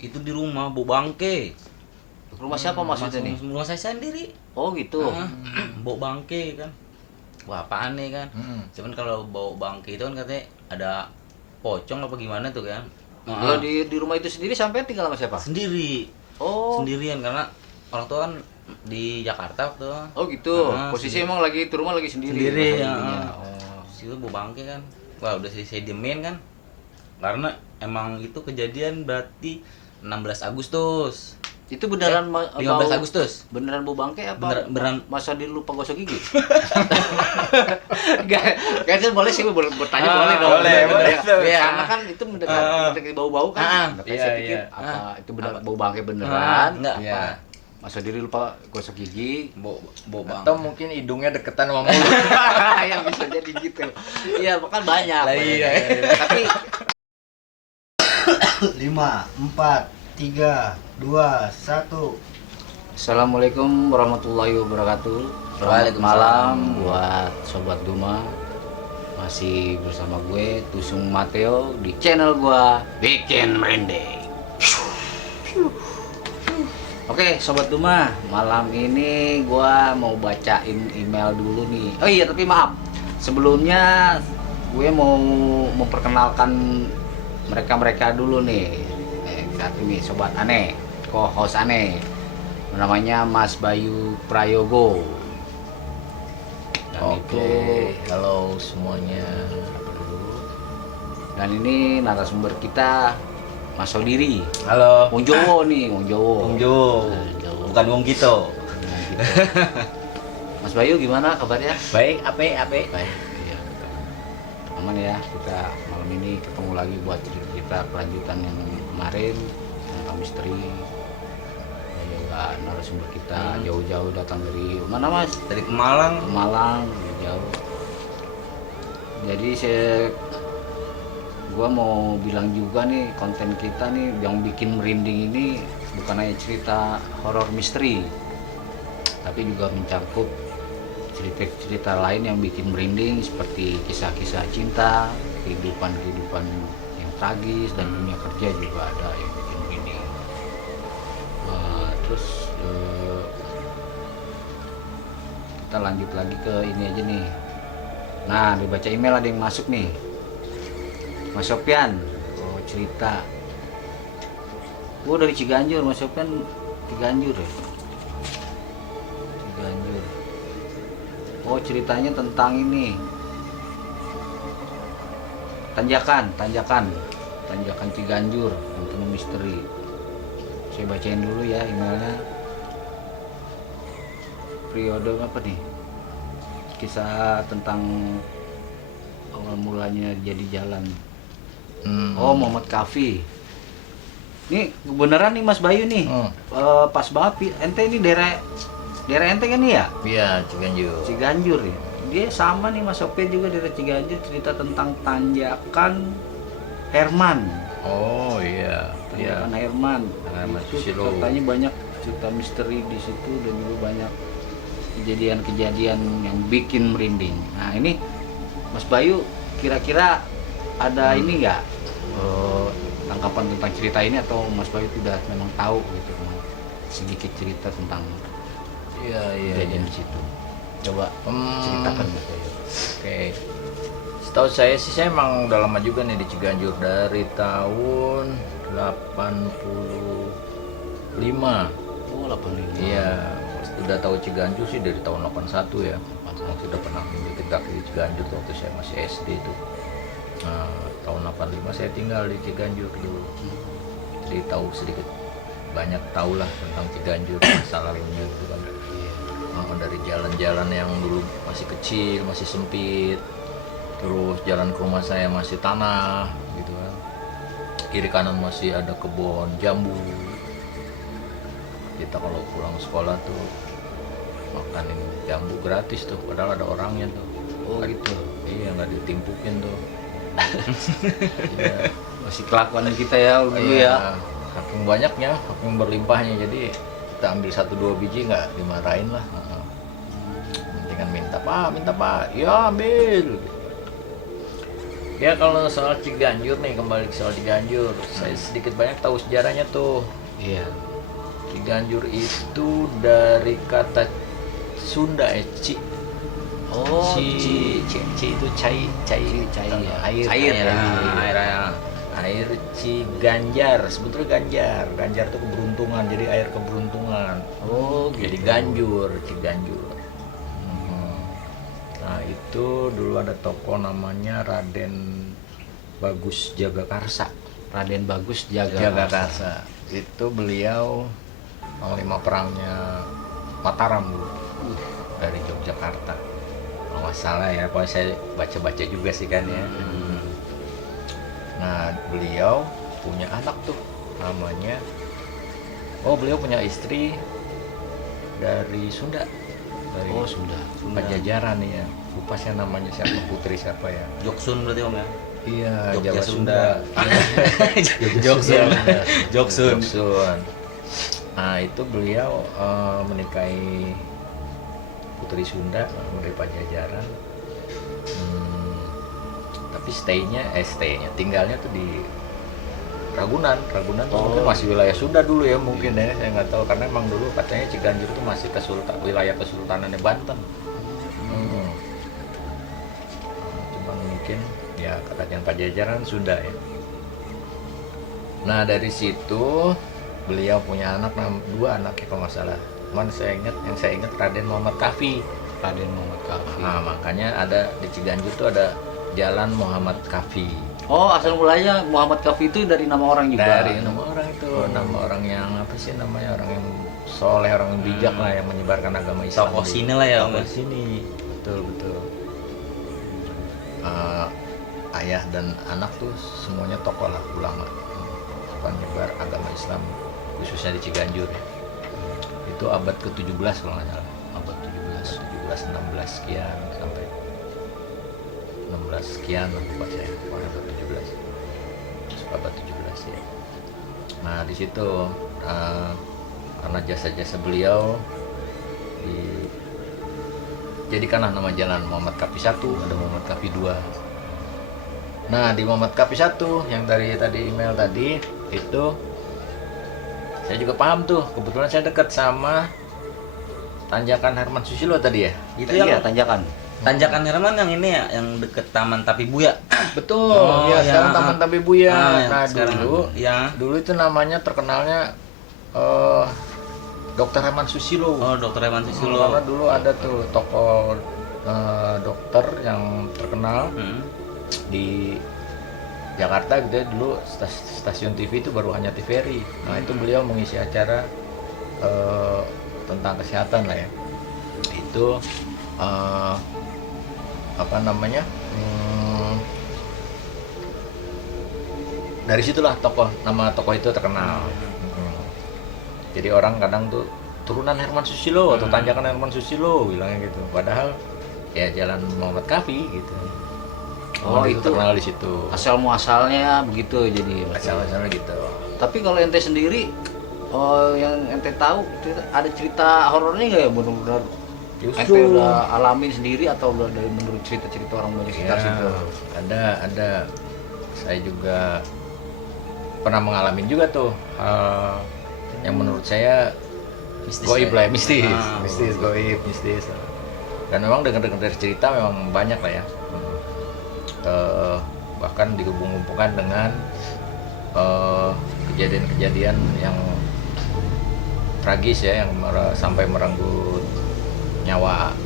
Itu di rumah bau bangke. Rumah siapa maksudnya nih? Rumah saya sendiri. Oh gitu. Bau bangke kan. Wah, apaan nih kan. Cuman kalau bau bangke itu kan katanya ada pocong apa gimana tuh kan. Kalau di rumah itu sendiri sampai tinggal sama siapa? Sendiri. Oh. Sendirian karena orang tua kan di Jakarta waktu. Oh gitu. Posisi emang lagi di rumah lagi sendiri. Sendiri ya. Oh. Situ bau bangke kan. Wah, udah saya diemin kan. Karena emang itu kejadian berarti 16 Agustus. Itu beneran 15 Agustus. Beneran bau bangke apa? Beneran. Masa dia lupa gosok gigi? Enggak, kayaknya boleh sih bertanya boleh dong. Boleh. Ya, karena kan itu mendekati bau-bau kan. Makanya saya pikir apa itu benar bau bangke beneran? Enggak. Ya. Masa diri lupa gosok gigi? Bau bangke. Atau mungkin hidungnya deketan sama mulut. Yang bisa jadi gitu. Iya, kan banyak. Iya. Tapi 5, 4, 3, 2, 1. Assalamualaikum warahmatullahi wabarakatuh. Selamat malam buat Sobat Duma. Masih bersama gue Tusung Mateo di channel gua Bikin Merinding. Oke Sobat Duma, malam ini gua mau bacain email dulu nih. Oh iya, tapi maaf, sebelumnya gue mau memperkenalkan mereka dulu nih. Saat ini Sobat Aneh, co-host Aneh, namanya Mas Bayu Prayogo. Dan halo semuanya. Dan ini narasumber kita Mas Sodiri. Halo. Wong Jowo nih, Wong Jowo. Wong Jowo. Bukan Wong Gito. Nah, gitu. Mas Bayu gimana kabarnya? Baik, ape. Baik. Iya. Aman ya, kita malam ini ketemu lagi buat cerita kelanjutan yang kemarin tentang misteri. Dan juga narasumber kita jauh-jauh datang dari mana Mas? Dari Malang. Malang, jauh. Jadi gua mau bilang juga nih, konten kita nih yang bikin merinding ini bukan hanya cerita horor misteri, tapi juga mencakup cerita-cerita lain yang bikin merinding seperti kisah-kisah cinta, kehidupan yang tragis, dan dunia kerja juga ada yang bikin merinding. Terus kita lanjut lagi ke ini aja nih. Nah, dibaca email ada yang masuk nih. Mas Sofian, cerita. Dari Ciganjur, Mas Sofian Ciganjur ya? Ciganjur. Ceritanya tentang ini. Tanjakan Ciganjur, tentang misteri. Saya bacain dulu ya emailnya. Periode apa nih? Kisah tentang awal mulanya jadi jalan. Muhammad Kafi. Ini beneran nih Mas Bayu nih. Pas banget ente ini daerah ente kan nih ya? Iya, Ciganjur ya. Dia sama nih Mas Sofian juga daerah Ciganjur, cerita tentang Tanjakan Herman. Oh iya. Tanjakan Herman. Itu Silo. katanya banyak cerita misteri di situ dan juga banyak kejadian-kejadian yang bikin merinding. Nah, ini Mas Bayu kira-kira ada ini enggak tanggapan tentang cerita ini, atau Mas Bayu sudah memang tahu gitu sedikit cerita tentang kejadian di situ? Coba ceritakan Mas Bayu. Oke. Setahu saya sih, saya emang udah lama juga nih di Ciganjur, dari tahun 85. Oh, 85. Iya, udah tahu Ciganjur sih dari tahun 81 ya. Waktu udah pernah menjadi kaki di Ciganjur waktu saya masih SD itu. Nah, tahun 85 saya tinggal di Ciganjur dulu. Jadi tahu sedikit banyak tahulah tentang Ciganjur, masa lalunya gitu kan. Dari jalan-jalan yang dulu masih kecil, masih sempit. Terus jalan ke rumah saya masih tanah gitu kan. Kiri kanan masih ada kebun jambu. Kita kalau pulang sekolah tuh makanin jambu gratis tuh, padahal ada orangnya tuh. Oh gitu. Iya, nggak ditimpukin tuh. Iya. Masih kelakuan kita ya dulu ya. Saking banyaknya, saking berlimpahnya, jadi kita ambil 1-2 biji nggak dimarahin lah. Penting kan minta pak, ya ambil. Ya kalau soal Ciganjur nih, kembali ke soal Ciganjur, saya sedikit banyak tahu sejarahnya tuh. Iya. Ciganjur itu dari kata Sunda Ci. Oh, Ci itu cai ya. air Air, ya. air Ciganjar, sebetulnya Ganjar itu keberuntungan, jadi air keberuntungan. Oh, Jadi gitu. Ciganjur. Hmm. Nah itu dulu ada tokoh namanya Raden Bagus Jagakarsa. Raden Bagus Jagakarsa. Itu beliau panglima perangnya Mataram dulu, dari Yogyakarta. Kalau nggak salah ya, pokoknya saya baca-baca juga sih kan ya. Nah beliau punya anak tuh namanya, beliau punya istri dari Sunda, dari Oh, Sunda. Pajajaran nih ya. Lupa saya namanya siapa, putri siapa ya. Joksun berarti Om ya. Iya, Jogja Jawa Sunda. Joksun. Joksun. Nah itu beliau menikahi putri Sunda dari Pajajaran. Tapi staynya tinggalnya tuh di Ragunan tuh mungkin masih wilayah Sunda dulu ya mungkin ya, saya nggak tahu karena emang dulu katanya Ciganjur tuh masih wilayah Kesultanannya Banten. Cuma mungkin ya kerajaan Pajajaran Sunda ya. Nah dari situ beliau punya dua anak ya kalau nggak salah. Cuman yang saya ingat Raden Muhammad Kafi. Nah makanya ada di Ciganjur tuh ada Jalan Muhammad Kafi. Oh, asal mulanya Muhammad Kafi itu dari nama orang juga. Dari nama orang itu, nama orang yang apa sih namanya, orang yang soleh, orang yang bijak lah, yang menyebarkan agama Islam. Tokoh sini lah ya Om. Tokoh sini, betul. Ayah dan anak tuh semuanya tokoh lah, ulama, penyebar agama Islam khususnya di Ciganjur ya. Itu abad ke-17 kalau nggak salah. Abad 17, 16 sekian sampai 16 sekian lupa saya, pokoknya abad 17. Abad 17 ya. Nah, di situ karena jasa-jasa beliau dijadikanlah nama jalan Muhammad Kafi 1, ada Muhammad Kafi 2. Nah, di Muhammad Kafi 1 yang dari tadi email tadi itu saya juga paham tuh, kebetulan saya dekat sama Tanjakan Herman Susilo tadi ya. Itu Iya, yang Tanjakan. Tanjakan Herman yang ini ya, yang deket Taman Tapi Buya. Betul, Oh, ya, ya. sekarang Taman Tapi Buya. yang Nah, sekarang ya. dulu itu namanya terkenalnya Dr. Herman Susilo. Oh, Dokter Herman Susilo. Karena dulu ada tuh tokoh dokter yang terkenal di Jakarta gitu ya, dulu stasiun TV itu baru hanya TVRI. Nah itu beliau mengisi acara tentang kesehatan lah ya. Itu apa namanya, dari situlah nama tokoh itu terkenal. Jadi orang kadang tuh turunan Herman Susilo atau Tanjakan Herman Susilo bilangnya gitu, padahal ya Jalan Muhammad Kafi gitu. Oh, itu terkenal di situ. Asal muasalnya begitu jadi. Asal-asalnya gitu. Tapi kalau ente sendiri, yang ente tahu ada cerita horornya nggak ya, benar-benar ente Justru udah alamin sendiri atau udah dari menurut cerita-cerita orang banyak sekitar ya, situ? ada. Saya juga pernah mengalami juga tuh hal yang menurut saya Mistis goib ya? lah ya, mistis, Ah, goib, mistis. Dan memang dengar-dengar dari cerita memang banyak lah ya. Bahkan dihubung-hubungkan dengan kejadian-kejadian yang tragis ya, yang sampai merenggut nyawa.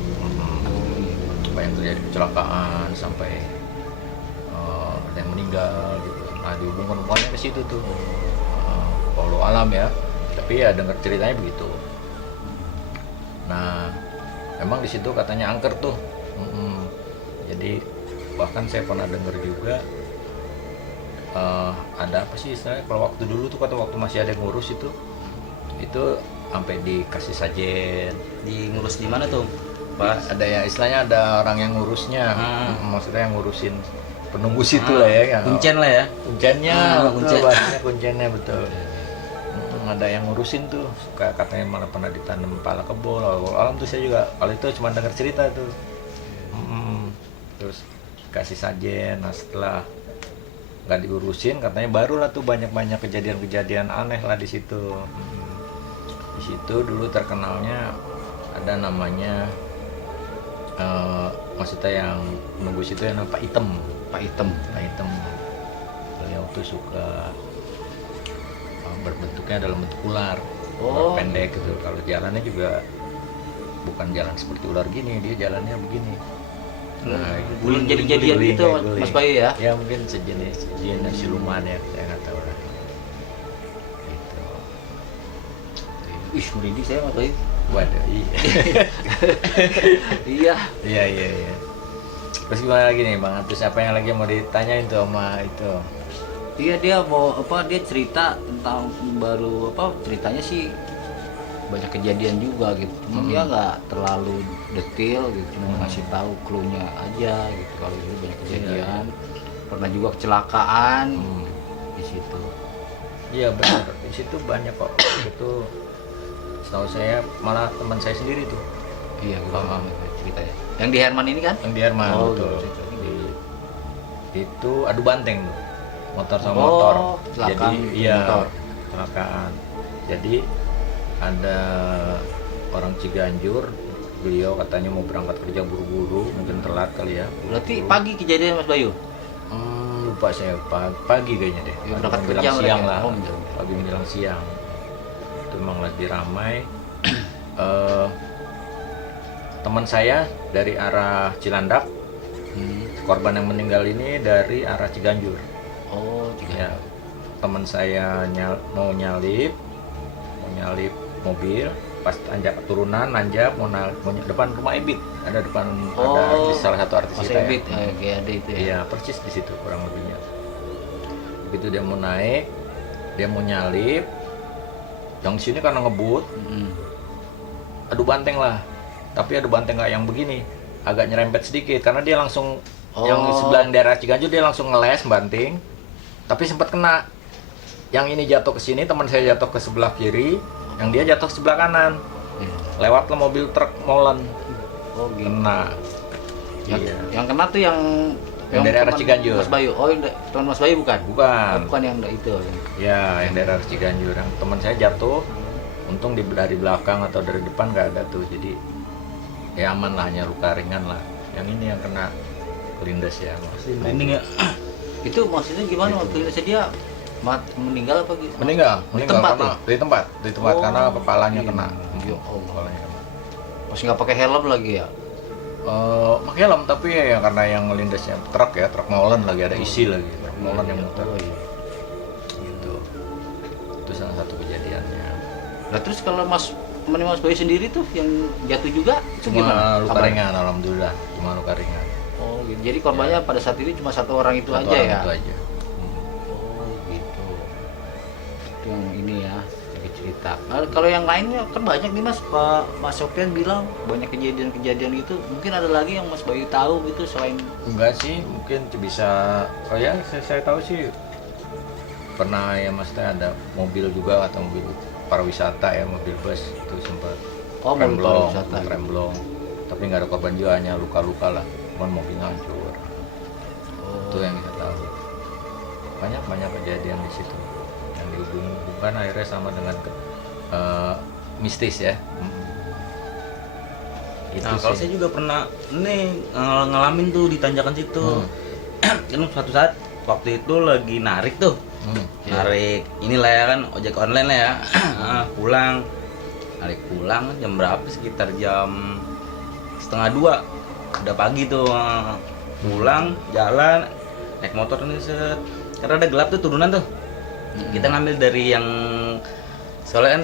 Banyak terjadi kecelakaan sampai ada yang meninggal gitu. Nah dihubungkan ke situ tuh. Walau alam ya, tapi ya dengar ceritanya begitu. Nah memang di situ katanya angker tuh. Jadi bahkan saya pernah dengar juga ada apa sih istilahnya, kalau waktu dulu tuh kata waktu masih ada yang ngurus itu sampai dikasih sajen. Di ngurus di mana tuh? Pas Ada ya istilahnya, ada orang yang ngurusnya. Maksudnya yang ngurusin penunggu situ lah ya, yang kuncen lah ya. kuncennya, betul, kuncen. bahasanya kuncennya betul. Ada yang ngurusin tuh, katanya malah pernah ditanam pala kebo. Alam tuh saya juga kalau itu cuma dengar cerita tuh. Terus dikasih sajen. Nah setelah nggak diurusin katanya barulah tuh banyak kejadian aneh lah di situ. Di situ dulu terkenalnya ada namanya maksudnya yang nunggu situ yang Pak Item. Pak Item. Beliau tuh suka berbentuknya dalam bentuk ular. Oh. Ular pendek gitu. Kalau jalannya juga bukan jalan seperti ular gini, dia jalannya begini. Nah, Guling jadi-jadian guling, gitu kayak guling. Mas Bayu ya. Ya mungkin sejenis siluman ya, saya nggak tahu lah. Gitu. Ih, merinding saya Mas Bayu. Waduh, iya. Iya. Iya. Terus gimana lagi nih Bang? Terus apa yang lagi mau ditanyain tuh sama itu? Iya, dia mau dia cerita tentang ceritanya sih banyak kejadian juga gitu. Cuma dia nggak terlalu detail gitu, cuma ngasih tahu clue-nya aja gitu. Kalau itu banyak kejadian, pernah juga kecelakaan di situ. Iya benar, di situ banyak kok. Itu setahu saya malah teman saya sendiri tuh. Iya, gua ceritanya. Yang di Herman ini kan? Yang di Herman, betul. Gitu. Itu adu banteng tuh. Motor sama Oh, motor. kecelakaan Jadi motor. kecelakaan. Jadi ada orang Ciganjur, beliau katanya mau berangkat kerja buru-buru, mungkin telat kali ya. Berarti pagi kejadian Mas Bayu? Lupa saya pagi kayaknya deh. Ya, Ada berangkat menjelang kerja siang mereka. lah. Oh, menjelang. Pagi menjelang siang. Itu memang lagi ramai. Teman saya dari arah Cilandak, korban yang meninggal ini dari arah Ciganjur. Oh, Ya, teman saya mau nyalip mobil, pas tanjak turunan nanjak mau depan rumah Ebit, ada di salah satu artis Mas kita Ebit, ya. GAD itu ya. Iya, persis di situ kurang lebihnya. Begitu dia mau naik, dia mau nyalip, yang sini karena ngebut, adu banteng lah. Tapi adu banteng nggak yang begini, agak nyerempet sedikit karena dia langsung yang di sebelah daerah Ciganjur dia langsung ngeles banting, tapi sempat kena. Yang ini jatuh ke sini, teman saya jatuh ke sebelah kiri, yang dia jatuh ke sebelah kanan. Lewatlah mobil truk molen. Oh, gitu. Kena. Yang kena tuh yang dari arah teman Ciganjur. Mas Bayu. Oh, teman Mas Bayu bukan? Bukan. Oh, bukan yang itu. Ya, yang daerah Ciganjur. Yang teman saya jatuh, untung dari belakang atau dari depan nggak ada tuh. Jadi ya aman lah, hanya luka ringan lah. Yang ini yang kena kelindes ya. Merinding ya. Itu maksudnya gimana waktu itu dia meninggal apa gitu? Meninggal tempat karena tuh? di tempat karena kepalanya kena. Ya Allah. Kepalanya kena. Masih nggak pakai helm lagi ya? Pakai helm tapi ya karena yang ngelindasnya truk molen lagi, ada isi lagi, truk molen yang muter. Oh, iya. Gitu. Itu salah satu kejadiannya. Nah, terus kalau Mas Bayu sendiri tuh yang jatuh juga itu Cuma gimana? luka kabarnya? ringan, alhamdulillah. Cuma luka ringan. Oh, gitu. Jadi korbannya pada saat itu cuma satu orang itu Satu aja orang ya? Itu aja. Oh, gitu. Itu yang ini ya, cerita. Nah, kalau yang lainnya kan banyak nih Mas. Mas Sofian bilang banyak kejadian-kejadian itu. Mungkin ada lagi yang Mas Bayu tahu gitu selain Enggak sih, mungkin bisa. Oh ya, saya tahu sih pernah ya maksudnya ada mobil juga atau mobil pariwisata ya, mobil bus itu sempat mobil pariwisata. remblong, tapi nggak ada korban jiwa, hanya luka-luka lah, cuman mobilnya hancur. Itu yang kita tahu. Banyak kejadian di situ yang dihubungkan akhirnya sama dengan mistis ya. Nah, kalau saya juga pernah ngalamin tuh di tanjakan situ. Kan suatu saat waktu itu lagi narik tuh. Narik inilah ya kan, ojek online lah ya. Narik pulang jam berapa, sekitar jam 1:30 udah pagi tuh. Pulang jalan naik motor nih set, karena ada gelap tuh turunan tuh. Kita ngambil dari yang soalnya kan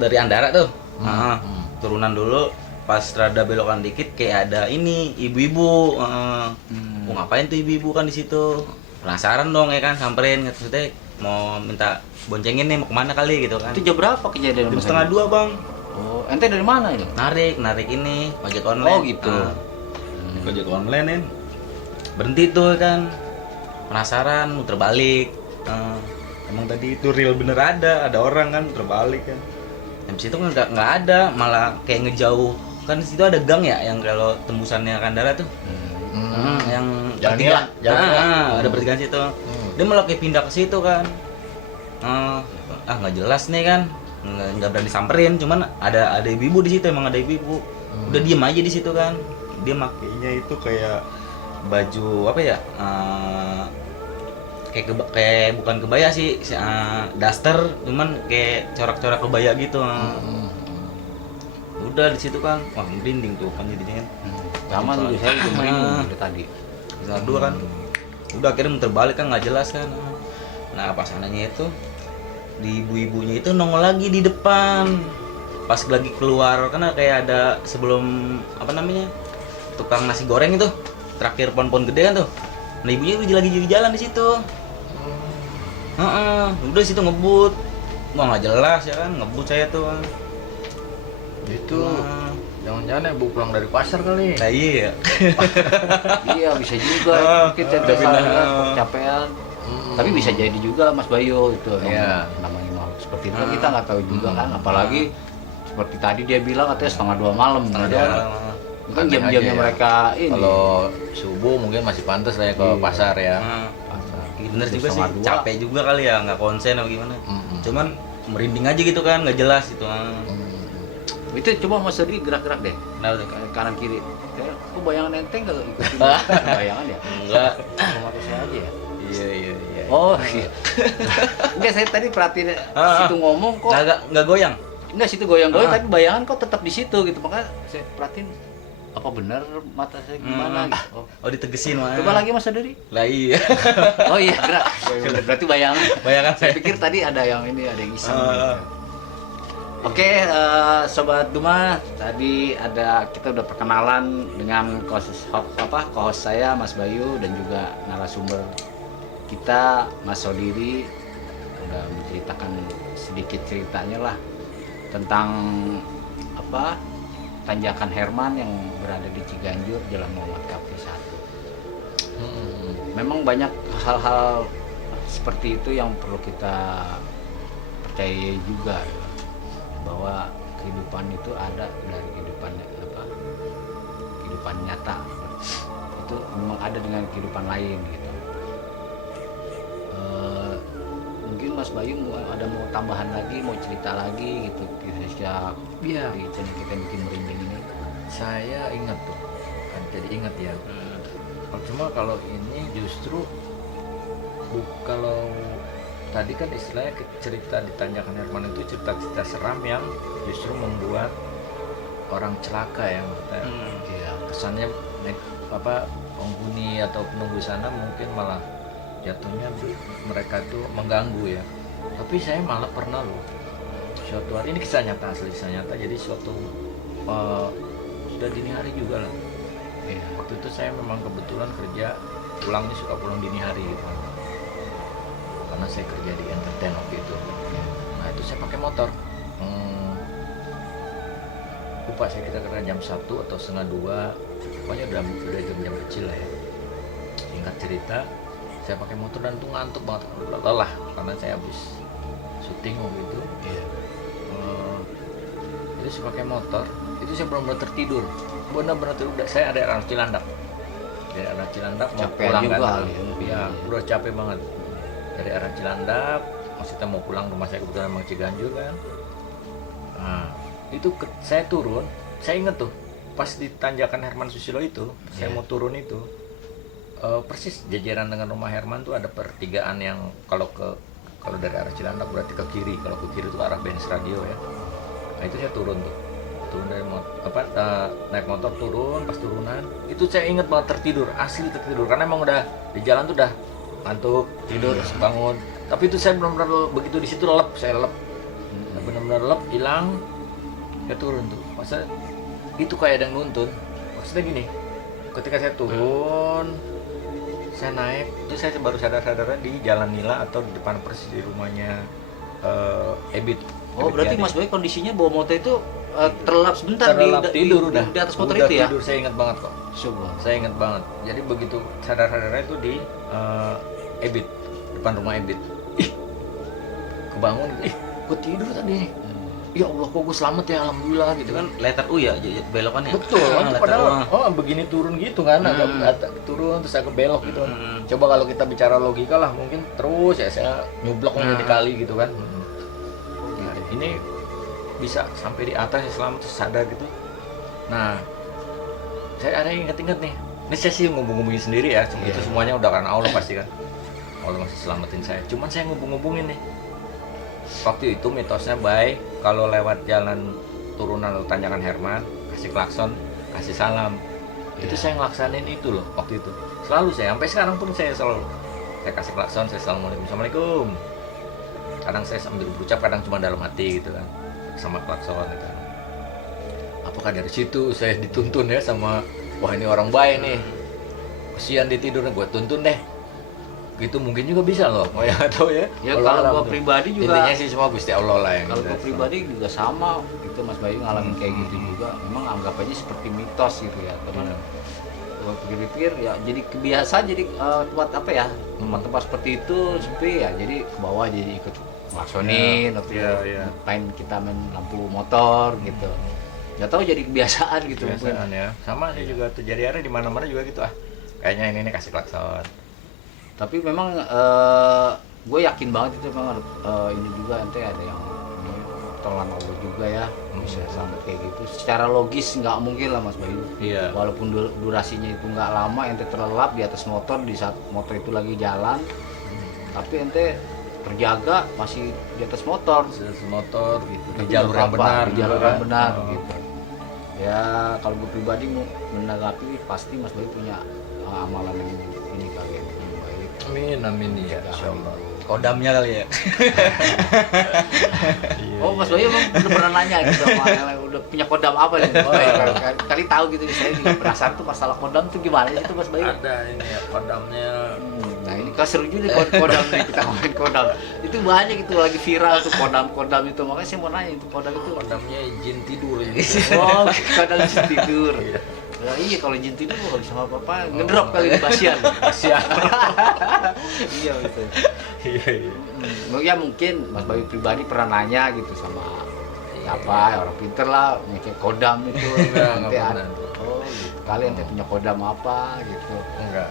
dari Andara tuh. Turunan dulu, pas rada belokan dikit kayak ada ini ibu-ibu. Mau ngapain tuh ibu-ibu kan di situ? Penasaran dong ya kan, samperin, maksudnya mau minta boncengin nih, mau kemana kali gitu kan. itu jam berapa kejadian? Jam Mas 1:30 bang. Oh, ente dari mana ini? Narik ini ojek online. Oh, gitu. Ojek online kan. Berhenti tuh kan. Penasaran, muter balik. Emang tadi itu real bener ada orang kan muter balik kan. Habis itu kan nggak ada, malah kayak ngejauh. Kan di situ ada gang ya yang kalau tembusannya Kandara tuh. Yang Jangan pertigaan. nila, jangan nila. Ada pertigaan situ. Dia malah kayak pindah ke situ kan. Nggak jelas nih kan, nggak berani samperin. Cuman ada ibu-ibu di situ, emang ada ibu-ibu. Udah diem aja di situ kan. Dia makainya itu kayak baju apa ya? Kayak bukan kebaya sih, daster, cuman kayak corak-corak kebaya gitu. Udah di situ kan, wah merinding tuh kan jadinya kan. Sama juga saya juga merinding dari tadi. Misalnya dua kan, udah akhirnya muter balik kan nggak jelas kan. Nah pas anaknya itu, di ibu-ibunya itu nongol lagi di depan. Pas lagi keluar, karena kayak ada sebelum apa namanya tukang nasi goreng itu, terakhir pohon-pohon gede kan tuh. Nah ibunya lagi jalan di situ. Udah di situ ngebut, wah nggak jelas ya kan, ngebut saya tuh. Itu jangan-jangan ibu pulang dari pasar kali. Nah iya. Iya bisa juga kita kecapean. Tapi bisa jadi juga Mas Bayu itu. Iya. Namanya mau seperti itu kan kita nggak tahu juga kan. Apalagi seperti tadi dia bilang katanya 1:30 malam. Mungkin jam-jamnya mereka ini. Kalau subuh mungkin masih pantas lah ya ke pasar ya. Bener juga sih, 1:30. capek juga kali ya, nggak konsen atau gimana. Cuman merinding aja gitu kan, nggak jelas itu. Itu coba Mas Dodi gerak-gerak deh. Nah udah kan. Kanan kiri. Kok bayangan enteng nggak ikutin bayangan ya? Enggak. Sama saya aja ya. Iya. Oh iya. Enggak, saya tadi perhatiin situ ngomong kok. Nggak goyang. Enggak, situ goyang-goyang tapi bayangan kok tetap di situ gitu. Makanya saya perhatiin apa benar mata saya gimana gitu. Oh ditegesin mah. Coba lagi Mas Dodi. Lah iya. Oh iya, gerak. Berarti bayangan. Bayangan Saya saya. pikir tadi ada yang ini, ada yang iseng gitu. Oke, Sobat Duma, tadi kita udah perkenalan dengan co-host saya Mas Bayu dan juga narasumber kita Mas Sodiri, udah menceritakan sedikit ceritanya lah tentang tanjakan Herman yang berada di Ciganjur, Jalan Muhammad Cafe 1. Memang banyak hal-hal seperti itu yang perlu kita percayai juga, bahwa kehidupan itu ada dari kehidupan nyata, itu memang ada dengan kehidupan lain gitu. Mungkin Mas Bayu ada mau tambahan lagi, mau cerita lagi gitu kira-kira di channel kita bikin merinding ini. Saya ingat tuh, kan jadi ingat ya. Cuma kalau ini justru kalau tadi kan istilahnya cerita di Tanjakan Herman itu cerita-cerita seram yang justru membuat orang celaka ya, maksudnya. Kesannya penghuni atau penunggu sana mungkin malah jatuhnya mereka itu mengganggu ya. Tapi saya malah pernah loh, suatu hari, ini kisah nyata, asli kisah nyata. Jadi suatu sudah dini hari juga lah. Waktu itu saya memang kebetulan kerja pulangnya suka pulang dini hari gitu, karena saya kerja di entertain waktu itu. Nah itu saya pakai motor. Lupa saya kira-kira jam 1 atau setengah 2, pokoknya udah jam-jam kecil lah ya. Singkat cerita, saya pakai motor dan tuh ngantuk banget, lelah karena saya habis syuting waktu itu. Jadi saya pakai motor, itu saya benar-benar tertidur. Benar-benar tertidur. Saya ada arah Cilandak. Dari arah Cilandak mau Capek pulang juga kan. kali ya. Iya, udah capek banget. Dari arah Cilandak, maksudnya mau pulang, rumah saya kebetulan memang Ciganjur kan. Nah, itu saya turun, saya inget tuh pas di tanjakan Herman Susilo itu, saya mau turun itu persis jajaran dengan rumah Herman tuh ada pertigaan yang kalau dari arah Cilandak berarti ke kiri, kalau ke kiri itu arah Benz Radio ya. Nah itu saya turun dari naik motor, turun, pas turunan itu saya inget banget tertidur, asli tertidur, karena emang udah di jalan tuh udah ngantuk, tidur, bangun. Tapi itu saya benar-benar begitu di situ saya lep, benar-benar lep, hilang. Saya turun tuh, maksudnya itu kayak ada yang nuntun. Maksudnya gini, ketika saya turun, saya naik, itu saya baru sadar-sadarnya di Jalan Nila atau di depan persis di rumahnya Ebit. Oh berarti Mas Bayu kondisinya bawa motor itu terlelap sebentar tidur udah di atas motor udah itu ya? Tidur, saya ingat banget kok. Saya ingat banget. Jadi begitu sadar-sadarnya itu di Ebit, depan rumah Ebit. Kebangun, gue tidur tadi nih. ya Allah kok gue selamat ya alhamdulillah gitu Itu kan. kan letter U ya, belokannya. Betul, kan? letter Padahal U. begini turun gitu kan, agak turun terus agak belok gitu kan. Coba kalau kita bicara logika lah, mungkin terus ya saya nyublok di kali gitu kan. Nah, ini bisa sampai di atas ya selamat terus sadar gitu. Nah, saya ada yang inget-inget nih. Ini saya sih ngubung-ngubungin sendiri ya, itu semuanya udah karena Allah pasti kan. Allah masih selamatin saya. Cuman saya ngubung-ngubungin nih. Waktu itu mitosnya baik kalau lewat jalan turunan tanjakan Herman kasih klakson kasih salam itu saya ngelaksanain itu loh waktu itu selalu saya sampai sekarang pun saya selalu saya kasih klakson saya assalamualaikum kadang saya sambil berucap kadang cuma dalam hati gitu kan sama klakson gitu. Apakah dari situ saya dituntun ya sama wah ini orang baik nih kesian di tidurnya gue tuntun deh gitu mungkin juga bisa loh oh ya atau ya kalau gua pribadi juga intinya sih semua Gusti Allah lah yang kalau gua pribadi juga sama itu Mas Bayu ngalamin kayak gitu juga memang anggap aja seperti mitos gitu ya teman gua pikir-pikir ya jadi kebiasaan jadi tempat apa ya tempat-tempat seperti itu sepi ya jadi ke bawah jadi ikut ngelaksonin atau main kita main lampu motor gitu nggak tahu jadi kebiasaan gitu kebiasaan ya sama sih juga tuh jadi di mana-mana juga gitu kayaknya ini kasih klakson. Tapi memang gue yakin banget itu memang ini juga ente ada yang tolong Allah juga ya bisa sampai kayak gitu. Secara logis nggak mungkin lah Mas Bayu. Iya. Walaupun durasinya itu nggak lama, ente terlelap di atas motor di saat motor itu lagi jalan, tapi ente terjaga masih di atas motor. Gitu. Tapi Di jalur yang benar. Di jalur yang benar gitu. Ya kalau gue pribadi mau menanggapi pasti Mas Bayu punya amalan yang ini kali ya. Amin ya insyaallah. Kodamnya kali ya. Oh Mas Bayu emang udah pernah nanya gitu sama yang udah punya kodam apa nih? Oh ya, kali tahu gitu saya juga penasaran tuh masalah kodam tuh gimana sih tuh Mas Bayu? Ada ini ya kodamnya. Nah ini kan seru juga kodam nih kita ngomongin kodam. Itu banyak itu lagi viral tuh kodam itu makanya saya mau nanya itu kodam itu. Kodamnya izin tidur ini. Oh kodam izin tidur. Nah, iya kalau izin tidur nggak bisa apa-apa ngedrop kali di Basian. Iya betul. Iya. Ya mungkin Mas Bayu pribadi pernah nanya gitu sama siapa orang pinter lah mungkin kodam itu nanti ada oh gitu kali ente punya kodam apa gitu Enggak.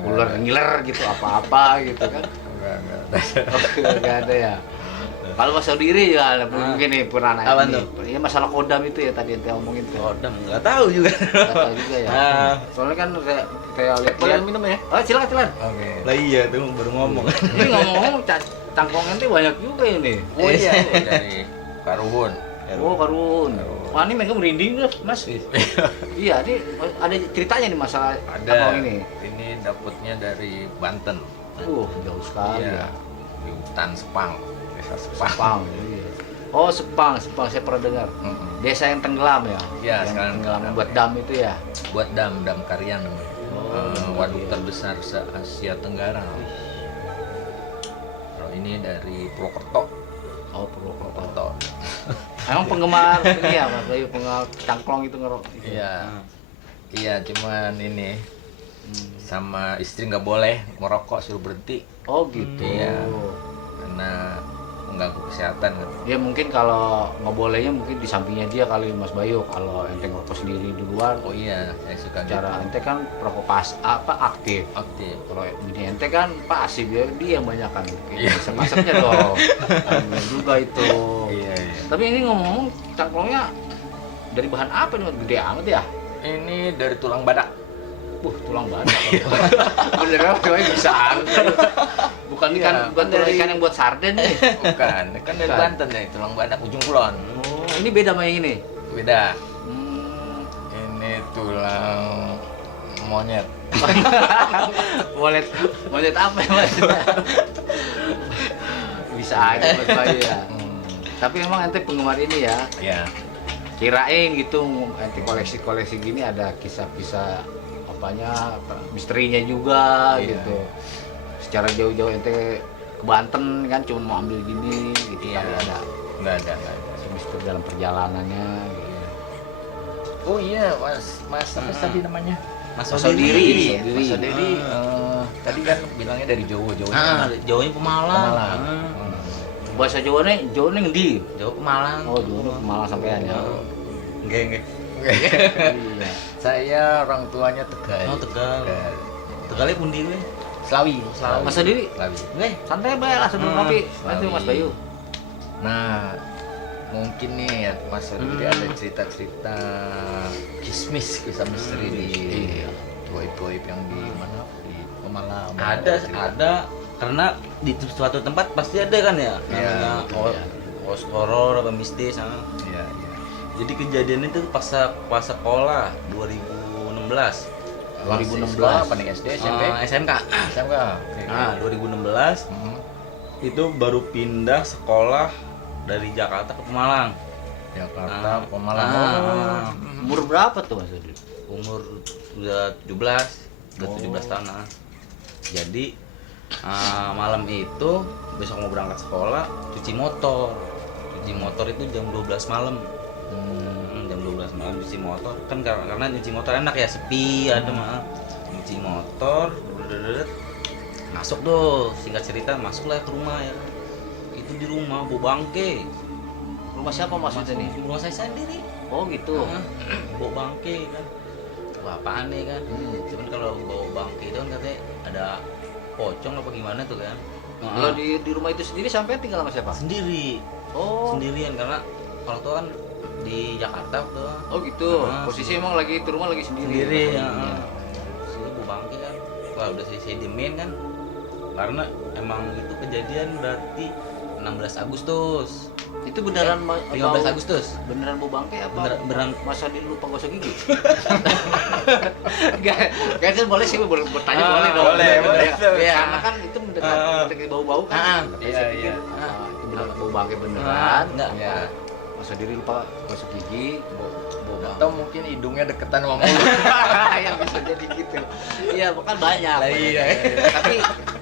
ular ngiler gitu apa gitu kan enggak ada ya kalau Mas Saudiri ya mungkin nih pernah nanya Apa nih tuh? ya masalah kodam itu ya tadi ente ngomongin tuh Kodam nggak tahu juga. nggak tahu juga ya soalnya kan saya lihat minum ya? oh silakan Oke. Lah iya tuh baru ngomong. ini ngomong-ngomong cangkong ente banyak juga ini Oh iya dari Karuhun. oh karun wah ini mereka merinding tuh Mas iya ini ada ceritanya nih masalah cangkong ini dapatnya dari Banten. jauh sekali Iya. ya Di hutan Sepang. Desa Sepang. Sepang iya. Oh Sepang saya pernah dengar desa yang tenggelam ya Iya, yang sekarang tenggelam tenggelam. buat dam itu ya Buat dam Karyan namanya. Waduk iya. terbesar se Asia Tenggara. Kalau ini dari Purwokerto. oh Purwokerto Purwokerto. emang penggemar ini ya Mas Bayu penggemar cangklong itu ngerok Iya. Iya, cuman ini sama istri nggak boleh merokok, suruh berhenti oh gitu Iya. karena mengganggu kesehatan kan. ya mungkin kalau nggak bolehnya mungkin di sampingnya dia kali Mas Bayu kalau ente ngerokok sendiri di luar Oh iya, saya suka cara gitu. ente kan perokok aktif Aktif. kalau ini ente kan pasif ya dia yang banyak kan Iya. bisa masuknya dong Bener juga itu Iya. tapi ini ngomong cangklongnya dari bahan apa nih gede amat ya Ini dari tulang badak. tulang badak bener kan bisa bukan Iya, ikan bukan dari- ikan yang buat sarden nih Bukan, kan dari Bukan. Banten ya, tulang badak ujung kulon. oh ini beda sama yang ini Beda. hmm. Ini tulang monyet. Monyet apa ya Mas? Bisa aja Mas Bayu ya. Tapi memang ente penggemar ini ya. Ya. Kirain gitu ente koleksi-koleksi gini ada kisah-kisah apanya misterinya juga Iya. gitu. Secara jauh-jauh ente ke Banten kan cuma mau ambil gini gitu Iya. kali ada Nggak ada. misteri dalam perjalanannya gitu. Oh iya, Mas apa tadi namanya? Mas Saudiri. Saudiri. Mas Saudiri. Tadi kan bilangnya dari Jawa. Ah, Jawanya Pemalang. Pemalang. Bahasa Jawanya ngendi? Jawa Pemalang. Oh, Jawa Malang sampean ya. Enggak. Iya. Saya orang tuanya Tegal. Oh, Tegal. Tegalnya pundi gue? Slawi. Masa diri Slawi. Gue. santai bae lah sebelum kopi. Nanti Slawi. Mas Bayu. Nah, mungkin nih ya, Mas Adri ada cerita-cerita kisah misteri di Iya. goib-goib yang di mana, di Pemalang. Ada karena di suatu tempat pasti ada kan ya namanya horor apa mistis. Iya. Jadi kejadian itu pas sekolah 2016. 2016 apa nih, SD, SMP? SMK. SMK. Oke. Nah, 2016 Hmm. itu baru pindah sekolah dari Jakarta ke Pemalang. Jakarta, Pemalang. Umur berapa tuh Mas Diri? Umur udah 17, udah 17 tahun. Jadi malam itu besok mau berangkat sekolah, cuci motor itu jam 12 malam. Jam 12 malam cuci motor kan, karena nyuci motor enak ya, sepi ada mah. Nyuci motor masuk tuh, singkat cerita masuklah ke rumah ya. Itu di rumah bau bangke. Rumah siapa maksudnya nih? Rumah saya sendiri. Oh gitu. Bau bangke kan. Wah, apaan nih kan? Cuman kalau bau bangke itu kan katanya ada pocong apa gimana tuh kan. Kalau di rumah itu sendiri sampai tinggal sama siapa? Sendiri. Oh. Sendirian karena orang tua kan di Jakarta tuh. Oh gitu. Posisi emang lagi di rumah lagi sendiri. Ya. Sini bau bangke kan. Wah, udah saya diemin kan. Karena emang itu kejadian berarti 16 Agustus. Itu beneran 15 Agustus. Beneran bau bangke apa? Beneran. Masa di lupa gosok gigi? Enggak kan boleh sih bertanya boleh dong. boleh. Iya. Karena kan itu mendekati bau-bau kan. Iya. Itu beneran bau bangke beneran. Enggak. Ya. Masa diri lupa gosok gigi, bau bangke. Atau mungkin hidungnya deketan sama mulut. Yang bisa jadi gitu. Iya, kan banyak. Lah, iya. Tapi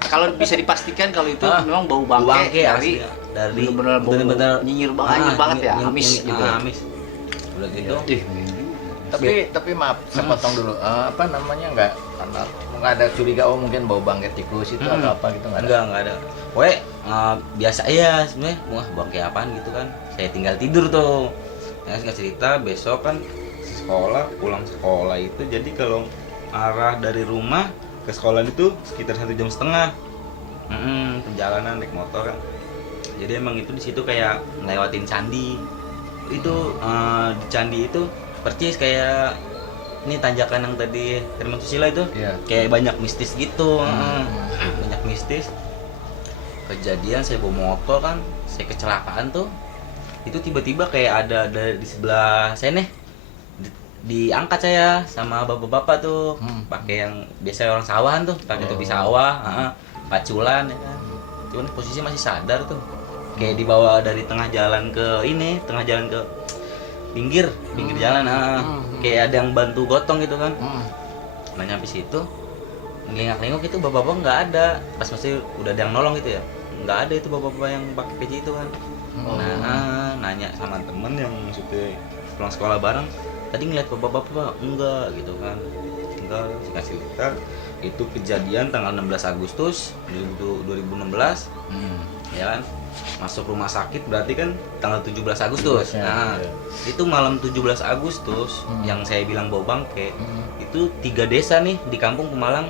kalau bisa dipastikan kalau itu memang bau bangke asli. Dari bener-bener bau bener-bener nyinyir banget ya, amis gitu. Amis. Udah gitu. Tapi maaf, saya potong dulu. Apa namanya, karena nggak ada curiga mungkin bau bangke tikus itu atau apa gitu, nggak ada. Enggak ada. Weh, biasa ya sebenarnya. Wah, bangke apaan gitu kan. Saya tinggal tidur tuh. Nah, nggak cerita besok kan pulang sekolah itu, jadi kalau arah dari rumah ke sekolah itu sekitar 1,5 jam. Perjalanan naik motor kan. Jadi emang itu di situ kayak ngelewatin candi. Itu di candi itu percis kayak ini tanjakan yang tadi Herman Susila itu. Iya. Kayak banyak mistis gitu. Banyak mistis. Kejadian saya bawa motor kan, saya kecelakaan tuh. Itu tiba-tiba kayak ada di sebelah saya nih. Diangkat saya sama bapak-bapak tuh, pakai yang biasa orang sawahan tuh, pakai topi sawah, paculan ya kan. Cuman posisi masih sadar tuh. Kayak dibawa dari tengah jalan ke pinggir jalan, kayak ada yang bantu gotong gitu kan. Nah, nyampe situ nengok itu bapak-bapak nggak ada, pas masih udah ada yang nolong gitu ya, nggak ada itu bapak-bapak yang pakai peci itu kan. Nah, nanya sama temen yang maksudnya pulang sekolah bareng, tadi ngeliat bapak-bapak enggak gitu kan. Enggak, dikasih cerita itu kejadian tanggal 16 Agustus 2016. Ya kan, masuk rumah sakit berarti kan tanggal 17 Agustus. Nah, itu malam 17 Agustus yang saya bilang bau bangke, itu 3 desa nih di kampung Pemalang,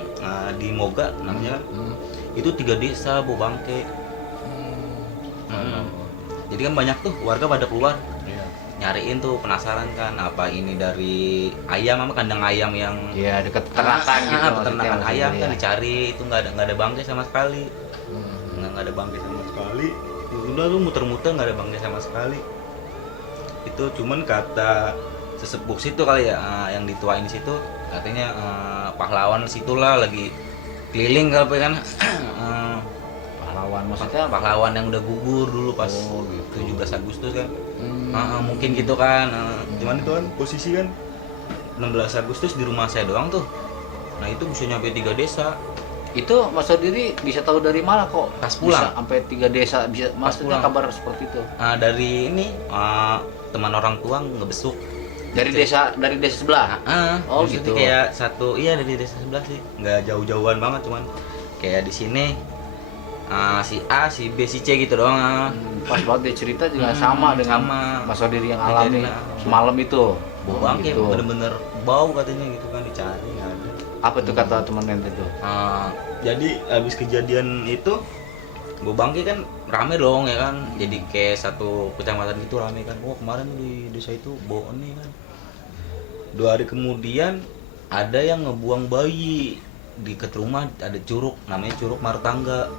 di Moga namanya. Itu 3 desa bau bangke. Jadi kan banyak tuh warga pada keluar. Nyariin tuh, penasaran kan apa ini dari ayam, apa kandang ayam yang dekat peternakan gitu. Peternakan ayam kan dicari, itu nggak ada bangke sama sekali. Nggak ada bangke sama sekali. Udah lu muter-muter nggak ada bangke sama sekali. Itu cuman kata sesepuh situ kali ya, yang dituain situ katanya pahlawan situlah lagi keliling kali kan. Pahlawan maksudnya pahlawan yang udah gugur dulu pas 17 Agustus kan. Mungkin gitu kan. Cuman itu kan posisi kan 16 Agustus di rumah saya doang tuh. Nah, itu bisa nyampe 3 desa. Itu Mas Diri bisa tahu dari mana kok? Pas pulang. Bisa sampai 3 desa bisa, maksudnya kabar seperti itu. Dari ini teman orang tua ngebesuk. Dari desa sebelah. Oh gitu. gitu. Kayak dari desa sebelah sih. Nggak jauh-jauhan banget, cuman kayak di sini si A, si B, si C gitu doang. Pas banget dia cerita juga sama dengan sama. Mas Odiri yang alami Kejadian. semalam itu. Bau bangke Gitu. bener-bener bau katanya gitu kan, dicari nggak ada. Apa tuh kata teman ente tuh? Jadi abis kejadian itu bau bangke kan rame dong ya kan, jadi kayak satu kecamatan gitu rame kan. Oh kemarin di desa itu bau nih kan. 2 hari kemudian ada yang ngebuang bayi di dekat rumah, ada curug namanya Curug Martangga.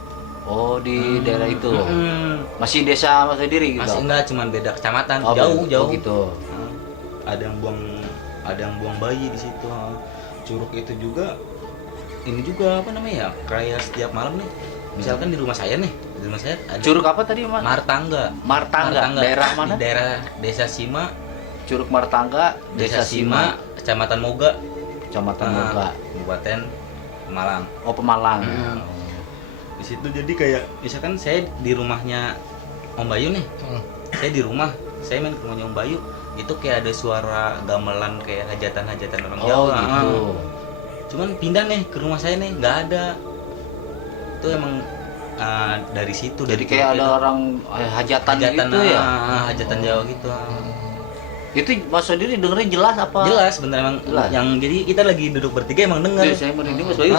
Oh, di daerah itu. Mm. Masih desa Mas Odiri gitu. Masih enggak, cuman beda kecamatan, Oh, jauh oh, jauh. gitu. Ada yang buang bayi di situ. Curug itu juga ini juga apa namanya ya, kayak setiap malam nih, misalkan di rumah saya nih, di rumah saya ada Curug apa tadi, Mas? Martangga. Martangga. Daerah mana? Di daerah Desa Sima, Curug Martangga, Desa Sima, Kecamatan Moga, Kecamatan Moga. Kabupaten Pemalang. Oh, Pemalang. Di situ jadi kayak misalkan saya di rumahnya Om Bayu nih, saya di rumah, saya main ke rumahnya Om Bayu, itu kayak ada suara gamelan kayak hajatan-hajatan orang Oh, Jawa. gitu. Cuman pindah nih ke rumah saya nih, nggak ada. Itu emang dari situ. Jadi dari kayak Curug ada itu. orang hajatan gitu ya. Hajatan Jawa gitu. Itu Mas Odiri dengerin jelas apa? Jelas, bener emang. Jelas. Yang jadi kita lagi duduk bertiga emang denger. Iya, saya merinding Mas Bayu.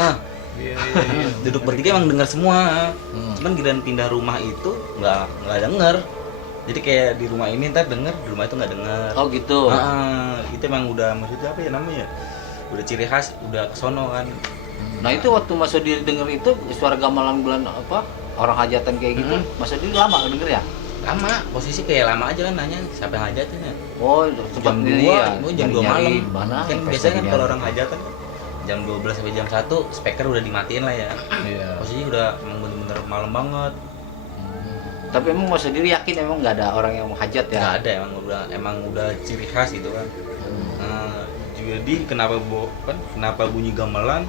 Duduk bertiga emang denger semua. Cuman giliran pindah rumah itu nggak denger. Jadi kayak di rumah ini ntar denger, di rumah itu nggak denger. Oh, gitu. Itu emang udah maksudnya apa ya namanya? Udah ciri khas, udah kesono kan. Nah, itu waktu Mas Odiri denger itu suara gamelan bulan apa? Orang hajatan kayak gitu. Mas Odiri lama denger ya? Lama, posisi kayak lama aja kan nanya siapa yang hajatin ya. Oh, Jam 2, jam 2 malam. Mana? Kan biasanya kan kalau orang hajatan kan jam 12 sampai jam 1 speaker udah dimatiin lah ya. Iya. Posisinya udah emang bener-bener malam banget. Tapi emang Mas Odiri yakin emang nggak ada orang yang hajat ya? Nggak ada, emang udah ciri khas gitu kan. Jadi kenapa bunyi gamelan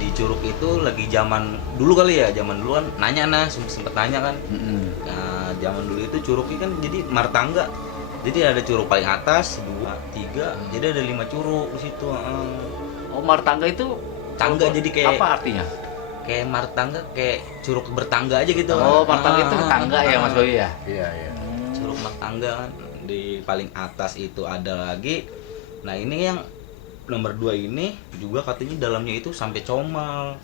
di Curug itu lagi zaman dulu kali ya, zaman dulu kan nanya sempet nanya kan. Nah, zaman dulu itu Curugnya kan jadi martangga. Jadi ada curug paling atas, 2, 3, jadi ada 5 curug di situ. Oh, martangga itu Tangga jadi kayak apa artinya? kayak martangga, kayak curug bertangga aja gitu. Oh, martangga itu tangga ya Mas Bayu ya? Iya, iya. Curug martangga kan di paling atas itu ada lagi. Nah, ini yang nomor 2 ini juga katanya dalamnya itu sampai comal.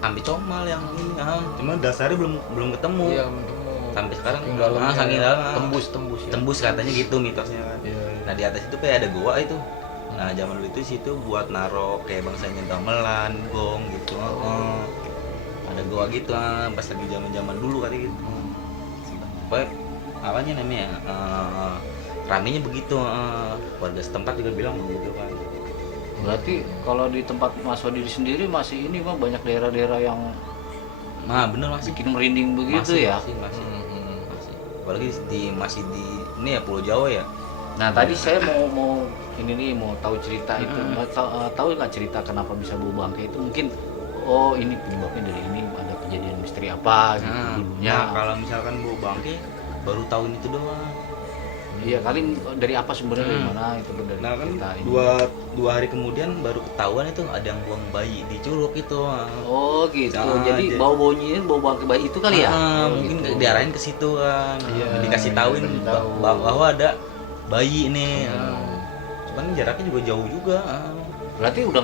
Sampai comal yang ini. Cuma dasarnya belum ketemu. Iya, ketemu. Sampai sekarang Saking dalamnya. saking dalam. Tembus ya. Tembus katanya gitu mitosnya kan. Iya. Nah, di atas itu kayak ada goa itu. Nah, zaman dulu itu situ buat naro kayak bangsanya gamelan, gong gitu. Ada goa gitu pas lagi zaman dulu kali gitu. Pokoknya apanya namanya? Ramenya begitu. Warga setempat juga bilang begitu kan. Berarti kalau di tempat Mas Odiri sendiri masih ini Bang, banyak daerah-daerah yang Nah, bener masih. bikin merinding begitu Masih, ya? Masih. Apalagi masih di ini ya Pulau Jawa ya. Nah, tadi saya mau ini nih mau tahu cerita itu. Tahu nggak cerita kenapa bisa bau bangkai itu? Mungkin ini penyebabnya dari ini, ada kejadian misteri apa gitu dulunya. Nah, kalau misalkan bau bangke baru tahun itu doang. Iya, kali dari apa sumbernya, dari mana itu dari Nah kan cerita ini. dua hari kemudian baru ketahuan itu ada yang buang bayi di Curug itu. Oh, gitu. Nah, Jadi bau-baunya bau bangkai bayi itu kali ya? Mungkin gitu. diarahin ke situ kan. Iya, Dikasih tauin dikasih tahu. bahwa ada bayi nih. Cuman jaraknya juga jauh juga. Berarti udah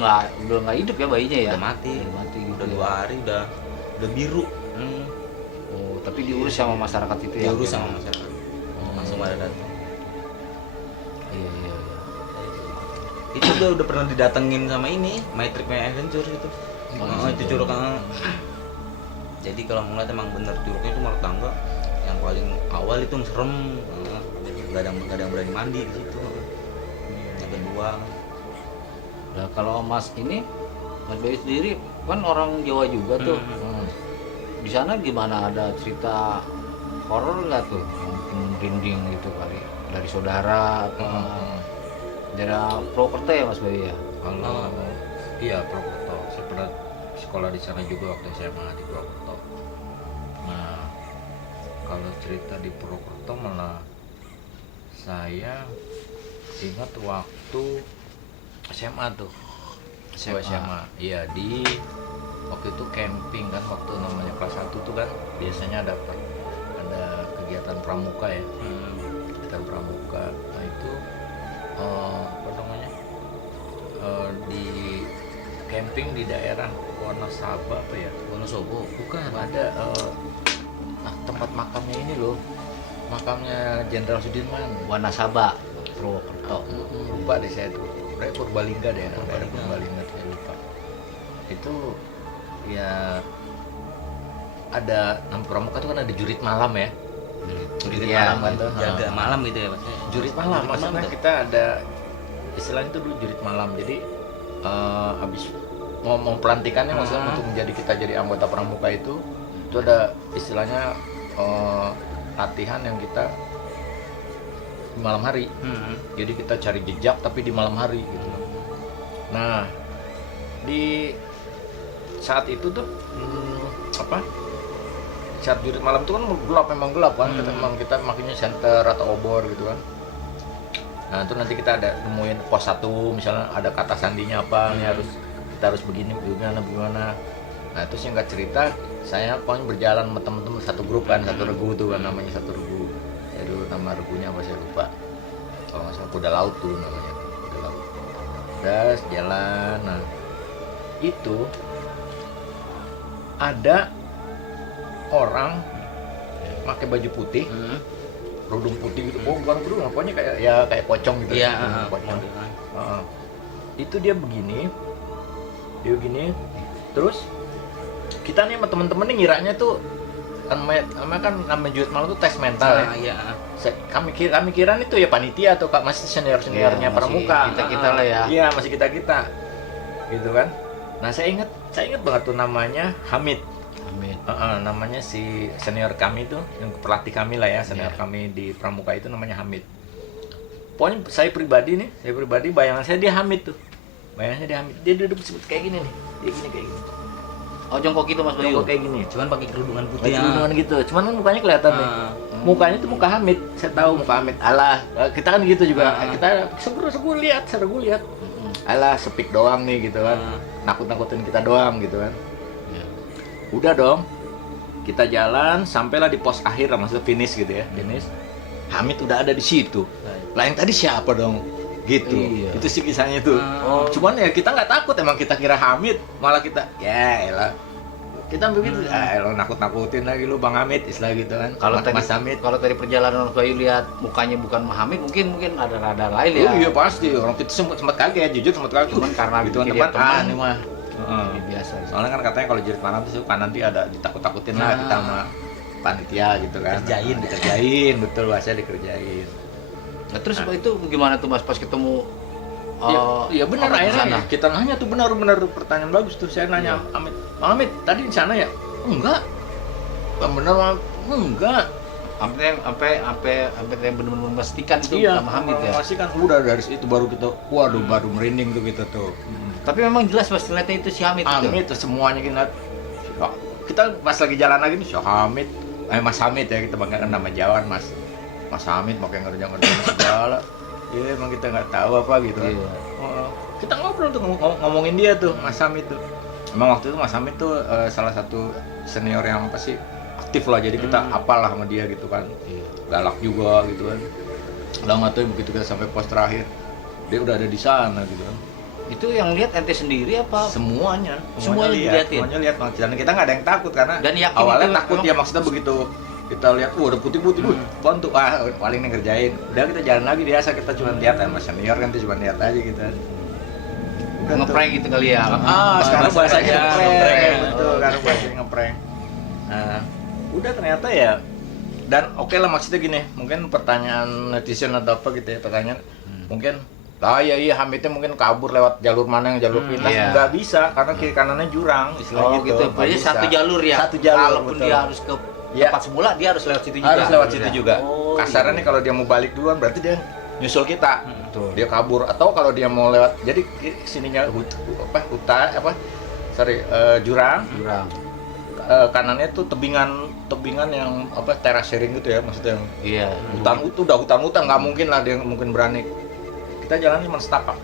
nggak hidup ya bayinya ya? Udah mati. Udah mati gitu. Udah ya. 2 hari udah biru. Oh, tapi diurus sama masyarakat itu ya? Diurus sama masyarakat. Langsung ada datang. Iya. Itu udah pernah didatengin sama ini My Trip My Adventure itu. Itu Curug. Jadi kalau mau ngeliat emang bener Curugnya itu martangga yang paling awal itu serem. Gak ada yang berani mandi di situ. Yang kedua Nah, kalau Mas Bayu sendiri kan orang Jawa juga tuh. Di sana gimana, ada cerita horor nggak tuh? Mungkin merinding gitu kali dari saudara apa? Daerah Purwokerto ya Mas Bayu ya? Kalau iya Purwokerto, saya pernah sekolah di sana juga waktu SMA di Purwokerto. Nah, kalau cerita di Purwokerto malah saya ingat waktu SMA tuh. SMA. Iya, di waktu itu camping kan, waktu namanya kelas 1 tuh kan biasanya ada kegiatan pramuka ya, kegiatan pramuka. Nah itu apa namanya, di camping di daerah Wonosobo apa ya, Wonosobo bukan. ada tempat makamnya ini loh, makamnya Jenderal Sudirman. Wanasaba, Purwokerto. Lupa deh saya tuh, kayak Purbalingga deh, daerah Purbalingga saya lupa. Itu ya ada nama pramuka tuh kan ada jurit malam ya, jurit Iya, malam kan tuh. Jaga malam gitu ya Mas. Jurit malam, maksudnya tuh. kita ada istilahnya itu dulu jurit malam. Jadi habis mau pelantikannya, maksudnya untuk menjadi kita jadi anggota pramuka itu ada istilahnya latihan yang kita di malam hari. Jadi kita cari jejak tapi di malam hari gitu. Nah di saat itu tuh saat jurit malam itu kan gelap, memang gelap kan. Kita makanya senter atau obor gitu kan. Nah itu nanti kita ada nemuin pos 1 misalnya ada kata sandinya apa nih, kita harus begini bagaimana. Nah itu singkat cerita saya pokoknya berjalan sama teman-teman satu grup kan, satu regu tuh kan, namanya satu regu. Ya dulu nama regunya apa saya lupa, kalau nggak salah Kuda Laut tuh namanya, Kuda Laut. Udah jalan, nah itu ada orang pakai baju putih, kerudung putih gitu. Oh bukan kerudung, pokoknya kayak pocong gitu. Iya, Pocong. Itu dia begini, terus kita nih sama temen-temen nih ngiranya tuh namanya jurit malam tuh tes mental ya. Iya. Kami kira itu ya panitia atau masih seniornya pramuka. Kita lah ya. Iya, masih kita gitu kan. Nah saya ingat banget tuh namanya Hamid. Namanya si senior kami tuh, yang pelatih kami lah ya, senior kami di pramuka itu namanya Hamid. Pokoknya saya pribadi bayangan saya dia Hamid tuh. Dia duduk sebut kayak gini nih. Dia gini kayak gini. Oh jongkok gitu Mas Bayu. Jongkok kayak gini. Cuman pakai kerudungan putih. Kerudungan gitu. Cuman kan mukanya kelihatan nih. Mukanya tuh muka Hamid. Saya tahu muka Hamid. Alah, kita kan gitu juga. Kita seru lihat. Alah, sepik doang nih gitu kan. Nakut-nakutin kita doang gitu kan. Udah dong. Kita jalan sampailah di pos akhir, maksudnya finish gitu ya. Finish. Hamid udah ada di situ. Lah yang tadi siapa dong? Gitu. Iya. Itu sih kisahnya tuh. Cuman ya kita nggak takut, emang kita kira Hamid, malah kita ya elah. Kita begitu, lo nakut-nakutin lagi lu Bang Hamid, istilah gitu kan. Kalau tadi Mas Hamid. kalau tadi perjalanan Mas Bayu lihat mukanya bukan Hamid, mungkin ada rada lain ya. Oh iya pasti, orang kita sempat kaget, jujur sempat kaget. Cuman karena gitu pikir dia teman, ini mah. Ini biasa. Soalnya kan katanya kalau jurit malam itu kan nanti ada ditakut-takutin lah kita sama panitia gitu kan. Dikerjain, betul, bahasa dikerjain. Nah, terus itu gimana tuh Mas pas ketemu Iya benar, orang di akhirnya sana? kita nanya tuh benar pertanyaan bagus tuh. Saya nanya Amit, Bang Amit tadi di sana ya? Enggak. Bang bener Bang, enggak. Sampai benar-benar memastikan itu Iya, sama Hamid ya. pasti kan udah dari situ baru kita, waduh baru merinding tuh kita tuh. Tapi memang jelas pas ternyata itu si Hamid Hamid tuh semuanya kita pas lagi jalan lagi nih, Syah Hamid, Mas Hamid ya, kita banggakan nama Jawa Mas Hamid pakai ngerjain segala. Iya emang kita nggak tahu apa gitu kan. Iya. Kita ngobrol tuh ngomongin dia tuh Mas Hamid tuh. Emang waktu itu Mas Hamid tuh salah satu senior yang apa sih aktif lah, jadi kita apalah sama dia gitu kan. Iya. Galak juga gitu kan. Lah nggak tahu begitu kita sampai pos terakhir dia udah ada di sana gitu kan. Itu yang lihat ente sendiri apa? Semuanya diliatin? semuanya lihat, dan kita nggak ada yang takut karena Dan yakin awalnya itu takut ya, maksudnya begitu kita lihat udah putih-putih bantu paling nih ngerjain, udah kita jalan lagi biasa, kita cuma lihat sama senior kan, tuh cuma lihat aja gitu kan. Udah Ngeprank gitu kali ya. Sekarang bahasanya ngeprank, ya. betul, sekarang bahasanya ngeprank. Nah, udah ternyata ya, dan oke lah maksudnya gini, mungkin pertanyaan netizen atau apa gitu ya, pertanyaan mungkin iya Hamidnya mungkin kabur lewat jalur mana yang jalur pintas, iya. nggak bisa karena kiri kanannya jurang, istilahnya Oh gitu. Nggak Berarti bisa. satu jalur ya. Satu jalur, Walaupun betul. dia harus ke Iya. tempat semula, dia harus lewat situ juga. Harus lewat situ juga. Oh, Kasarnya nih kalau dia mau balik duluan berarti dia nyusul kita. Betul. Dia kabur, atau kalau dia mau lewat, jadi sininya jurang, Jurang. kanannya tuh tebingan yang apa, teras sharing gitu ya, maksudnya Iya. hutan nggak mungkin lah dia mungkin berani. Kita jalan cuma setapak.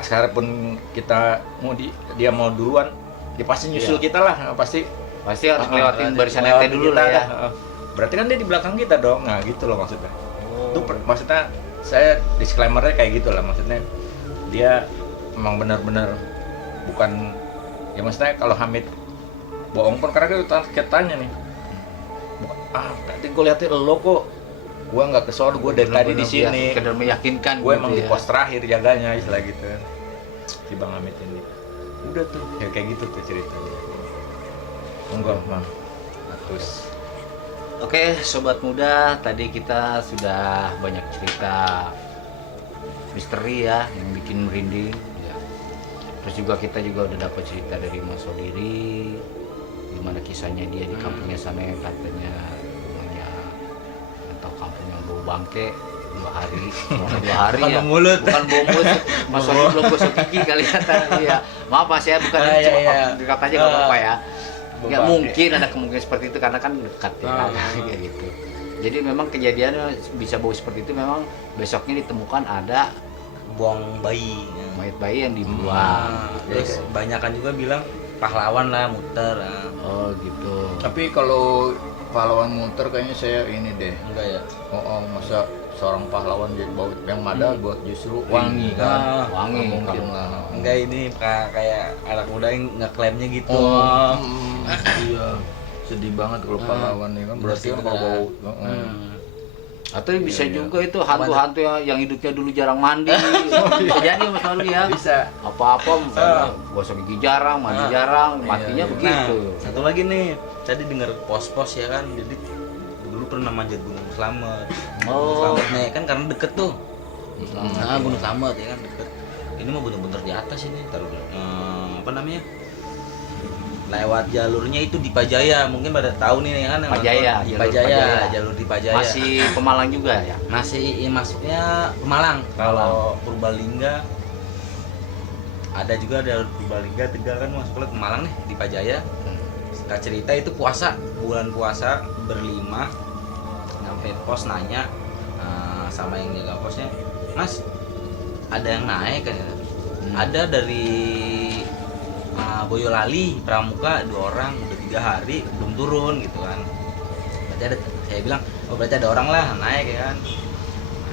Sekarang pun kita dia mau duluan, dia pasti nyusul kita lah, pasti Pasti harus lewatin barisan lewatin ente dulu kita lah ya. dah. Berarti kan dia di belakang kita dong. Nah, gitu loh maksudnya. Oh. Itu maksudnya saya disclaimer-nya kayak gitu lah, maksudnya dia memang benar-benar bukan, ya maksudnya kalau Hamid bohong pun karena kita tanya nih. Nanti gue liatin lo kok. Gue nggak kesel, gue dari tadi di sini. Sekedar meyakinkan Gue gitu emang di ya. pos terakhir jaganya istilah gitu kan. Si Bang Hamid ini. Udah tuh, ya kayak gitu tuh ceritanya. Enggak, Bang. Terus Oke, sobat muda, tadi kita sudah banyak cerita misteri ya yang bikin merinding ya. Terus juga kita juga udah dapat cerita dari Mas Sodiri gimana kisahnya dia di kampungnya sana yang katanya rumahnya atau kampung yang bau bangke 2 hari, selama 2 hari Bukan ya. bau mulut. Bukan bau mulut. Mas Sodiri belum gosok gigi kali ya. Iya. Maaf Mas ya, bukan Iya, cuma iya. dekat aja nggak apa-apa ya. Bau Nggak bangke. mungkin ada kemungkinan seperti itu karena kan dekat ya kan, kayak gitu. Jadi memang kejadiannya bisa bau seperti itu, memang besoknya ditemukan ada buang bayi. mayat bayi yang dibuang. Terus banyakan juga bilang pahlawan lah muter. Oh gitu. tapi kalau pahlawan muter kayaknya saya ini deh. Enggak ya? Masa seorang pahlawan jadi bau yang ada buat justru wangi kan. Wangi. Nggak mungkin Kalau- lah. Enggak, ini kayak anak muda yang ngeklaimnya gitu. Iya. Sedih banget kalau pahlawan ya kan. Berarti kan kalau bau. Atau bisa Iya, iya. juga itu hantu-hantu yang hidupnya dulu jarang mandi. Bisa jadi Mas Malu ya. Bisa. Apa-apa misalnya gosok gigi jarang, mandi jarang, matinya iya. begitu. Nah, satu lagi nih, tadi dengar pos-pos ya kan, jadi dulu pernah manjat Gunung Slamet. Gunung Oh. Slamet nih kan karena deket tuh. Nah, Gunung Slamet ya kan deket. Ini mah bener-bener di atas ini, taruh apa namanya? Lewat jalurnya itu di Pajaya, mungkin pada tahu nih ya kan yang Pajaya, nonton. Di jalur Pajaya, Pajaya. jalur di Pajaya. Masih Pemalang juga ya. Masih masuknya Pemalang. Kalau Purbalingga ada juga ada Purbalingga, Tegal kan masuknya Pemalang nih di Pajaya. Singkat cerita itu puasa, bulan puasa berlima, nyampe pos nanya sama yang jaga posnya, Mas ada yang naik kan? Ada dari Boyolali Pramuka 2 orang udah 3 hari belum turun gitu kan. Berarti ada, saya bilang oh berarti ada orang lah naik ya kan.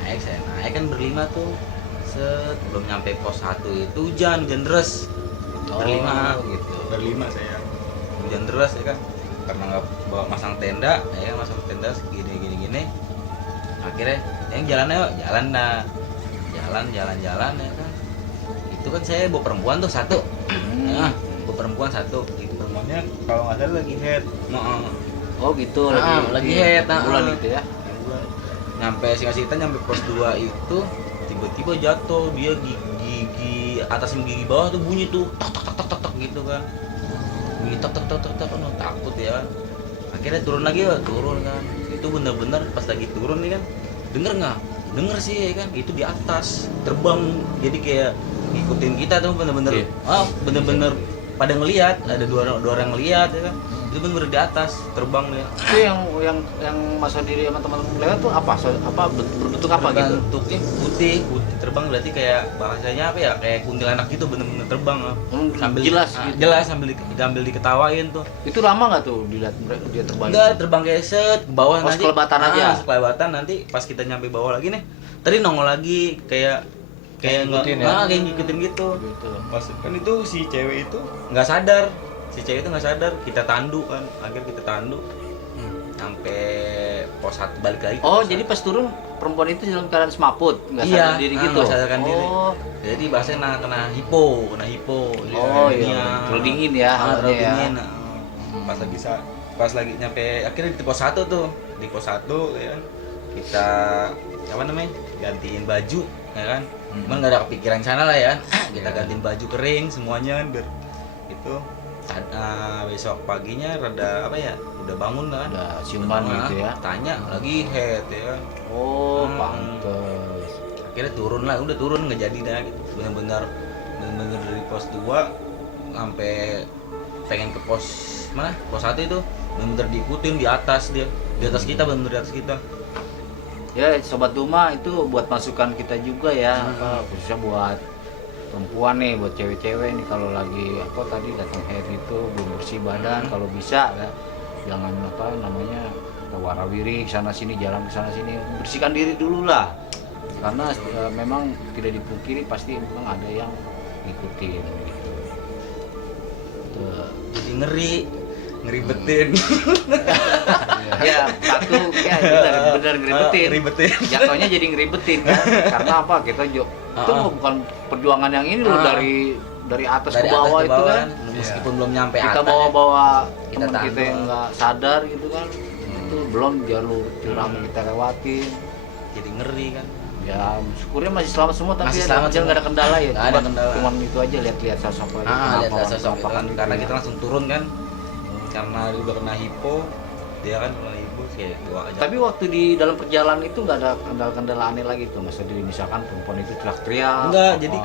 Naik, saya naik kan berlima tuh. Set, belum nyampe pos 1 itu hujan deras. Berlima gitu. Berlima saya. Hujan deras ya kan. Karena nggak bawa masang tenda, ya kan, masang tenda gini. Akhirnya yang jalan yuk, jalan dah. Jalan ya kan. Itu kan saya bawa perempuan tuh 1. Nah, bawa perempuan 1. Itu perempuannya kalau nggak salah lagi head. Oh gitu, lagi head, bulan gitu ya. Nyampe singkat nyampe pos 2 itu tiba-tiba jatuh dia gigi atas sama gigi bawah tuh bunyi tuh tak gitu kan. Bunyi tak takut ya kan. Akhirnya turun lagi ya, turun kan. Itu bener-bener pas lagi turun nih kan. Denger nggak? Denger sih ya kan. Itu di atas terbang jadi kayak ngikutin kita tuh bener-bener. Iya. Bener-bener pada ngelihat, ada dua orang ngelihat ya kan. Itu bener di atas terbang dia. Itu yang Mas Sodiri sama teman-teman lewat tuh apa berbentuk apa gitu? Bentuknya putih terbang, berarti kayak bahasanya apa ya, kayak kuntilanak gitu, bener-bener terbang Jelas gitu. jelas sambil diketawain tuh. Itu lama nggak tuh dilihat dia terbang? Enggak, terbang kayak set ke bawah Oh, nanti sekelebatan aja? sekelebatan nanti pas kita nyampe bawah lagi nih tadi nongol lagi kayak ngikutin ya? kayak ngikutin gitu. Gitu. Pas kan itu si cewek itu nggak sadar, kita tandu kan, akhirnya kita tandu sampai pos 1 balik lagi ke Oh, pos jadi 1. pas turun perempuan itu dalam keadaan semaput, nggak Iya, sadar diri gitu. nggak sadarkan diri. Oh, Jadi bahasanya kena hipo. Dia oh anemia. iya. Terlalu dingin ya, Terlalu awalnya ya. dingin. Pas lagi nyampe akhirnya di pos 1 tuh. Di pos 1 ya kan. Kita apa namanya? Gantiin baju ya kan. Cuman nggak ada kepikiran sana lah ya. Kita gantiin baju kering semuanya kan biar itu besok paginya rada apa ya? Udah bangun kan. Udah ciuman gitu ya. Tanya lagi head ya kan. Oh, Hmm. pantes. Akhirnya turun lah, udah turun nggak jadi dah gitu. Bener-bener dari pos 2 sampai pengen ke pos mana? Pos 1 itu bener-bener diikutin di atas dia. Di atas kita, bener-bener di atas kita. Ya, sobat Duma itu buat masukan kita juga ya, khususnya buat perempuan nih, buat cewek-cewek nih kalau lagi apa tadi datang haid itu bersih badan kalau bisa ya. Jangan apa namanya warawiri sana sini, jalan ke sana sini, bersihkan diri dulu lah. Karena memang tidak dipungkiri pasti memang ada yang ngikutin gitu. Tuh. Jadi ngeribetin. Ya satu ya benar ngeribetin. Ngeribetin. Jatuhnya jadi ngeribetin kan. Karena apa? Kita itu bukan perjuangan yang ini loh dari atas Dari ke bawah atas ke itu bawah kan. meskipun belum nyampe Kita atas. bawa-bawa Kita teman kita yang tanggung. nggak sadar gitu kan. Itu belum jalur curam yang kita lewatin. Jadi ngeri kan. Ya syukurnya masih selamat semua tapi Masih ada selamat aja nggak ada semua. kendala ya. Nggak ada kendala. Cuman itu aja lihat-lihat sosok aja. Lihat penampakan- sosok itu kan penampakan karena gitu kita ya. langsung turun kan. Karena dia udah kena hipo, dia kan kena hipo kayak bawa aja. Tapi waktu di dalam perjalanan itu nggak ada kendala-kendala aneh lagi tuh, nggak sedih misalkan perempuan itu teriak-teriak. Enggak, apa. jadi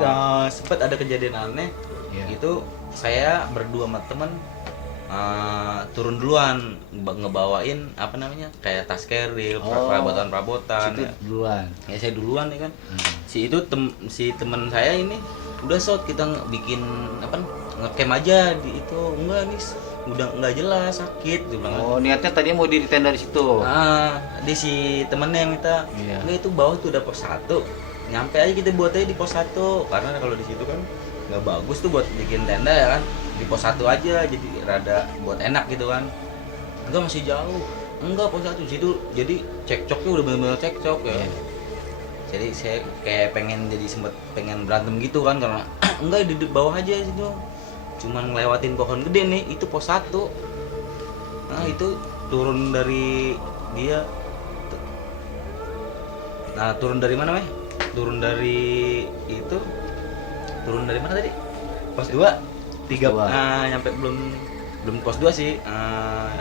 sempet ada kejadian aneh. Iya. Itu saya berdua sama temen turun duluan ngebawain apa namanya kayak tas keril, perabotan Situ ya. duluan. Ya saya duluan ya kan. Si temen saya ini udah kita bikin apa ngecamp aja di itu enggak nih udah nggak jelas sakit dia bilang. Oh niatnya tadinya mau diri tenda di situ. Di si temennya yang minta Iya. enggak itu bawah tuh udah pos 1 nyampe aja kita buat aja di pos 1 karena kalau di situ kan nggak bagus tuh buat bikin tenda ya kan di pos 1 aja jadi rada buat enak gitu kan enggak masih jauh enggak pos 1 situ jadi cekcoknya udah bener-bener cekcok ya. Iya. Jadi saya kayak sempet pengen berantem gitu kan karena enggak di bawah aja situ cuman ngelewatin pohon gede nih itu pos 1 nah itu turun dari dia turun dari mana turun dari mana tadi pos 2 nyampe belum pos 2 sih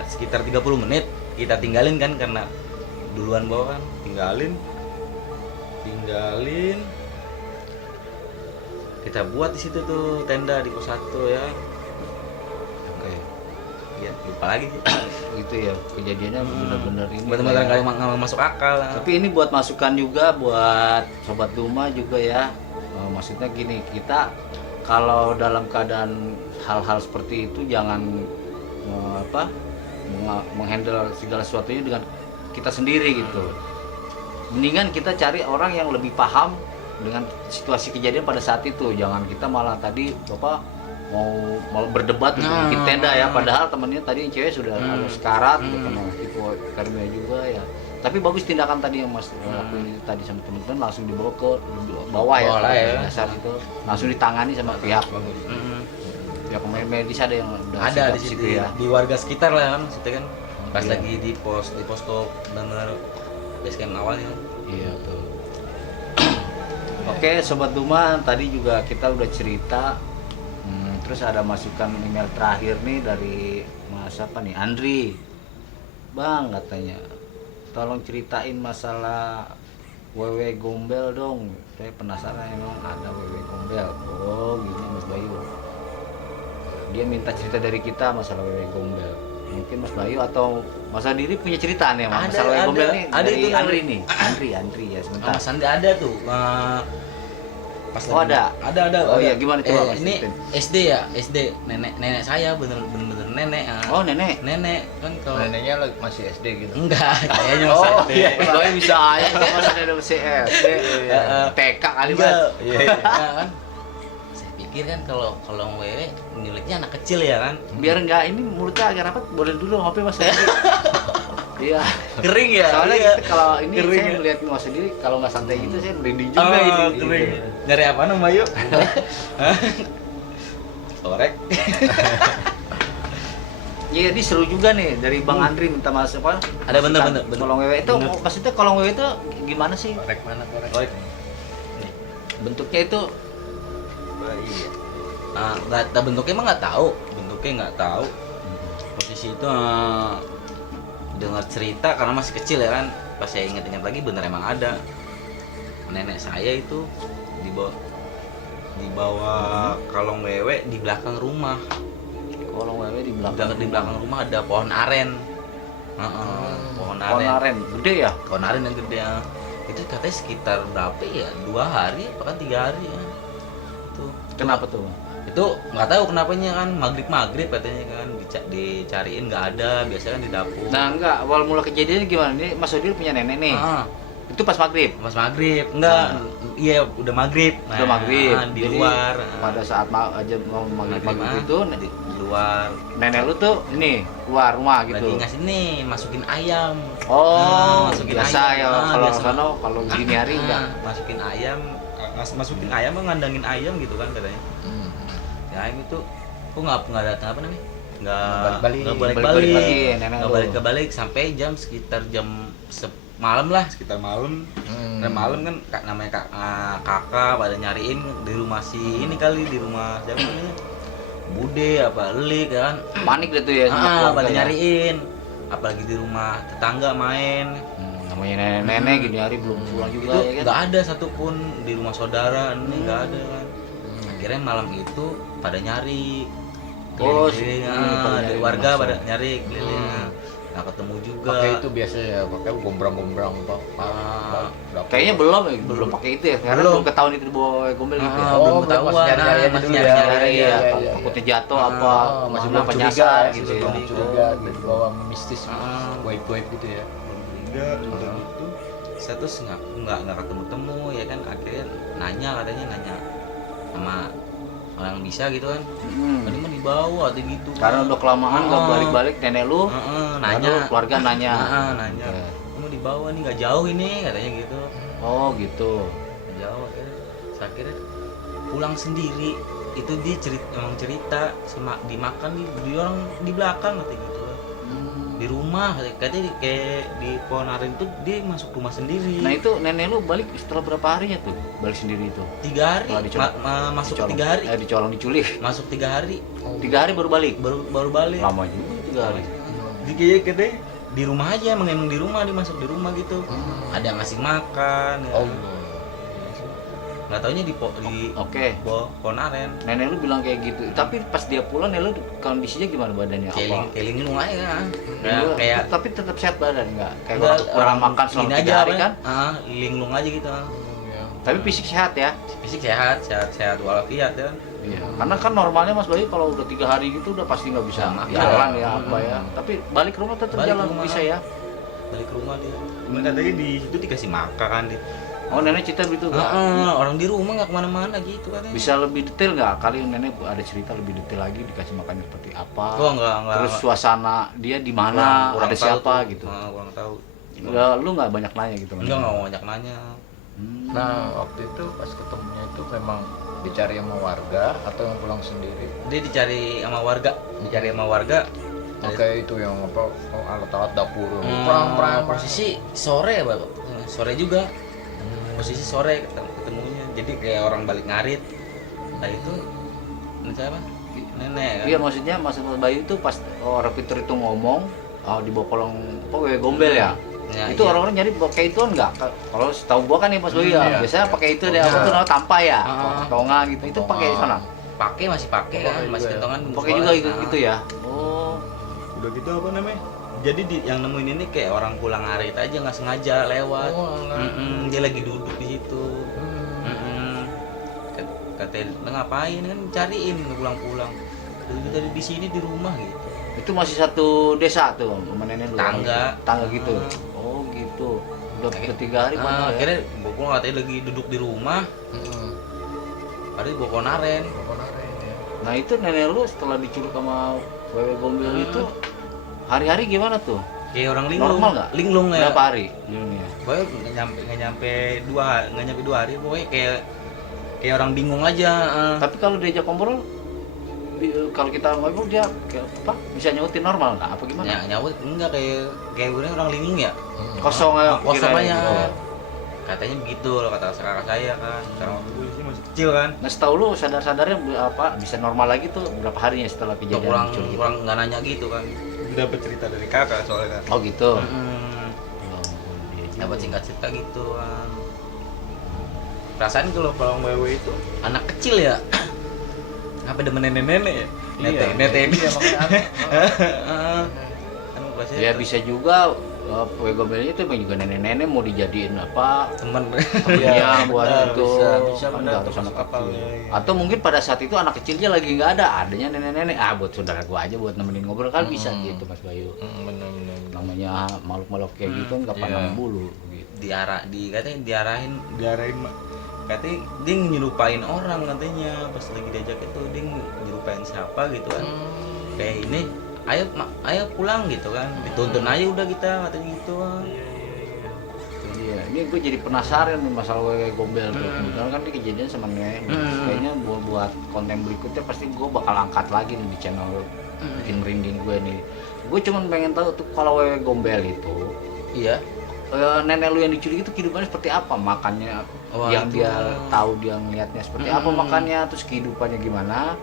sekitar 30 menit kita tinggalin kan karena duluan bawa kan tinggalin kita buat di situ tuh tenda di pos 1 ya. Oke. Ya lupa lagi sih. Gitu ya kejadiannya benar-benar ini. Benar-benar kayak- nggak masuk akal. Tapi ini buat masukan juga buat sobat Duma juga ya. Maksudnya gini, kita kalau dalam keadaan hal-hal seperti itu jangan menghandle segala sesuatunya dengan kita sendiri gitu. Mendingan kita cari orang yang lebih paham dengan situasi kejadian pada saat itu. Jangan kita malah tadi mau berdebat untuk bikin tenda ya, padahal temennya tadi yang cewek sudah ada sekarat udah kena hipotermia juga ya. Tapi bagus tindakan tadi yang Mas lakuin itu tadi sama teman-teman, langsung dibawa ke bawah ya, Bawah lah ya. dasar itu langsung ditangani sama pihak pihak medis ada yang udah Ada sigap di situ ya. di warga sekitar lah kan maksudnya kan pas Iya. lagi di posko benar base camp awalnya. Iya tuh. Oke sobat Duma, tadi juga kita udah cerita. Terus ada masukan email terakhir nih dari Mas apa nih, Andri. Bang katanya, tolong ceritain masalah wewe gombel dong. Saya penasaran emang ada wewe gombel. Oh gini Mas Bayu. Dia minta cerita dari kita masalah wewe gombel. Mungkin Mas Bayu atau Mas Andri punya cerita nih Ada, masalah wewe gombel nih ada dari itu, Andri nih. Andri ya sebentar. Mas Andi ada tuh pas Oh, lagi- ada? Oh, iya, gimana coba, Mas, ini ceritain. SD ya SD nenek saya bener nenek Oh nenek. nenek kan kalau Neneknya masih SD gitu. enggak kayaknya Mas Oh SD. iya, Mas bisa aja masa ada CS, TK kali Mas. Enggak, iya kan. Saya pikir kan kalau wewe nyuliknya anak kecil ya kan. Biar enggak ini mulutnya agak rapat, boleh dulu ngopi Mas. Iya. Kering ya. Soalnya iya. gitu, kalau ini Kering saya ya. melihat Mas sendiri kalau nggak santai gitu saya merinding juga ini. kering. Gitu. Nyari apa Mbak Yu? Korek. Iya, ini seru juga nih dari Bang Andri minta mas apa? Ada bener, masukan bener. Kolong wewe itu Bener. maksudnya kolong wewe itu gimana sih? Korek mana korek? Korek. Bentuknya itu Iya. Nggak bentuknya emang nggak tahu. Bentuknya nggak tahu. Posisi itu dengar cerita karena masih kecil ya kan. Pas saya ingat-ingat lagi bener emang ada. Nenek saya itu dibawa kalong wewe di belakang rumah. kolong wewe di belakang. Di belakang rumah ada pohon aren. Pohon aren. Pohon aren gede ya? Pohon aren yang gede ya. Itu katanya sekitar berapa ya? 2 hari, bahkan 3 hari ya. itu. Kenapa tuh? Itu nggak tahu kenapanya kan, maghrib katanya kan dicariin nggak ada, biasanya kan di dapur. Nah enggak, awal mula kejadiannya gimana? Ini Mas Odil punya nenek nih. Itu pas maghrib. Pas maghrib enggak, iya udah maghrib. Udah maghrib. Di Jadi, luar. Pada saat aja mau maghrib itu di luar. nenek lu tuh ini keluar rumah gitu. Lagi ngasih nih, masukin ayam. Oh, masukin biasa ayam. ya kalau Biasa. sono kalau gini hari enggak. Masukin ayam, masukin ayam ngandangin ayam gitu kan katanya. Ya ayam itu kok nggak datang apa namanya? Nggak Balik-balik balik nenek nggak lu. balik sampai sekitar jam malam lah, sekitar malam. Dan malam kan namanya kakak pada nyariin di rumah si ini kali, di rumah siapa namanya, Bude apa Elik kan. Panik deh tuh ya. Pada ya. nyariin, apalagi di rumah tetangga main. Namanya nenek-nenek gini hari belum pulang juga Itu ya kan. nggak ada satupun di rumah saudara ini, nggak ada kan. Akhirnya malam itu pada nyari keliling-keliling, pada dari nyari warga masuk. pada nyari keliling. Nggak ketemu juga. Pakai itu biasa ya, pakai gombrang-gombrang pak. Kayaknya belum pakai itu ya. Karena belum ketahuan itu dibawa gombel gitu. Ya. Belum masih ketahuan, nyari-nyari aja masih dulu ya. nyari-nyari Iya, iya. takutnya jatuh apa, masih mana belum penyasar curiga gitu. belum Ya. curiga gitu, bawa mistis, goib-goib gitu ya. Enggak, udah gitu. Saya tuh nggak ketemu ya kan. Akhirnya katanya sama orang bisa gitu kan. Tadi mah dibawa atau gitu. Karena udah kelamaan nggak balik-balik nenek lu. Nanya, Lalu keluarga nanya. nanya. Oke. Kamu dibawa nih, nggak jauh ini katanya gitu. Oh gitu. Nggak jauh akhirnya. Saya kira pulang sendiri. Itu dia cerita dimakan di orang di belakang katanya gitu. Di rumah katanya kayak di Ponaren itu dia masuk rumah sendiri. Nah itu nenek lu balik setelah berapa harinya tuh? Balik sendiri itu? 3 hari. Setelah dicolong. Masuk Dicolong. 3 hari. Dicolong diculik. Masuk 3 hari. 3 hari baru balik. Baru balik. Lama juga 3 hari. Di katanya di rumah aja, emang di rumah, dia masuk di rumah gitu. Ada yang ngasih makan. Ya. Nggak taunya di Oke. Ponaren. Nenek lu bilang kayak gitu. Tapi pas dia pulang nenek lu kondisinya gimana badannya? Keling lungai kan. Kayak tapi tetap sehat badan enggak? Kayak Enggak, kurang makan selama 3 hari kan? Linglung aja gitu. Tapi fisik sehat ya? Fisik sehat walafiat ya. Iya. Karena kan normalnya Mas Bayu kalau udah 3 hari gitu udah pasti nggak bisa jalan ya apa ya. Tapi balik ke rumah tetap jalan bisa ya? Balik ke rumah dia. Katanya di situ dikasih makan dia. Oh nenek cerita begitu nggak? Orang di rumah nggak kemana-mana gitu katanya. Bisa lebih detail nggak? Kali nenek ada cerita lebih detail lagi dikasih makannya seperti apa? Oh enggak. Terus suasana dia di mana? Ada siapa gitu? Kurang tahu. Lu nggak banyak nanya gitu? Enggak mau banyak nanya. Nah waktu itu pas ketemunya itu memang dicari sama warga atau yang pulang sendiri? Dia dicari sama warga. Oke, itu yang apa, alat-alat dapur, Posisi sore juga. Posisi sore ketemunya, jadi kayak orang balik ngarit. Nah itu siapa? Nenek kan? Iya maksudnya Mas Bayu itu pas orang Peter itu ngomong dibawa kolong wewe gombel ya. Ya, itu iya. orang-orang nyari pakai itu enggak? Kalau setahu gua kan nih Mas Bayu ya, Iya. biasanya pakai itu deh apa tuh namanya tampa ya, kentongan gitu. Itu pakai di sana. Masih pakai kan, masih kentongan. Pakai juga gitu ya. Oh. Udah gitu apa namanya? Jadi yang nemuin ini kayak orang pulang ngarit aja nggak sengaja lewat. Dia lagi duduk di situ. Katanya ngapain kan, cariin pulang-pulang. Dari di sini di rumah gitu. Itu masih satu desa tuh sama nenek lu. Tangga gitu. Oh gitu. Udah 3 hari mana ya? Akhirnya Bokong katanya lagi duduk di rumah. Ada di Ponaren. Nah itu nenek lu setelah diculik sama wewe gombel itu hari-hari gimana tuh? Kayak orang linglung. Normal nggak? Linglung ya. Berapa hari? Pokoknya nggak nyampe 2 hari. Pokoknya kayak orang bingung aja. Tapi kalau diajak ngobrol, kalau kita ngobrol dia kayak apa? Bisa nyautin normal nggak? Apa gimana? Ya, nyaut enggak kayak gue orang linglung ya. Kosong aja. Kosong kirain. aja. Katanya begitu loh kata kakak saya kan. Karena waktu gue sih masih kecil kan. Nah setahu lu sadar-sadarnya apa bisa normal lagi tuh berapa harinya setelah kejadian diculik gitu? Kurang nggak nanya gitu kan. Dapat cerita dari kakak soalnya kan. Oh gitu. Dapat singkat cerita gitu kan. Perasaan kalau Bang Wewe itu anak kecil ya. Apa demen nenek-nenek ya? Nete. Iya, makanya Kan Ya bisa juga Kue gombelnya itu emang juga nenek-nenek mau dijadiin apa temen temennya buat benar, itu bisa kan benar nggak harus untuk anak kapalnya, kecil. iya. Atau mungkin pada saat itu anak kecilnya lagi nggak ada, adanya nenek-nenek, buat saudara gua aja buat nemenin ngobrol kan bisa gitu Mas Bayu. Benar. Namanya makhluk-makhluk kayak gitu nggak iya. pandang bulu gitu. katanya diarahin katanya dia nyerupain orang katanya pas lagi diajak itu dia nyerupain siapa gitu kan kayak ini ayo pulang gitu kan dituntun aja udah kita katanya gitu. Iya, ini gue jadi penasaran nih masalah wewe gombel tuh. Kebetulan kan ini kejadian sama nenek. Kayaknya buat konten berikutnya pasti gue bakal angkat lagi nih di channel bikin merinding gue nih. Gue cuma pengen tahu tuh kalau wewe gombel itu, Iya. nenek lu yang diculik itu kehidupannya seperti apa, makannya, Wah, yang itu. dia tahu dia ngeliatnya seperti apa makannya, terus kehidupannya gimana,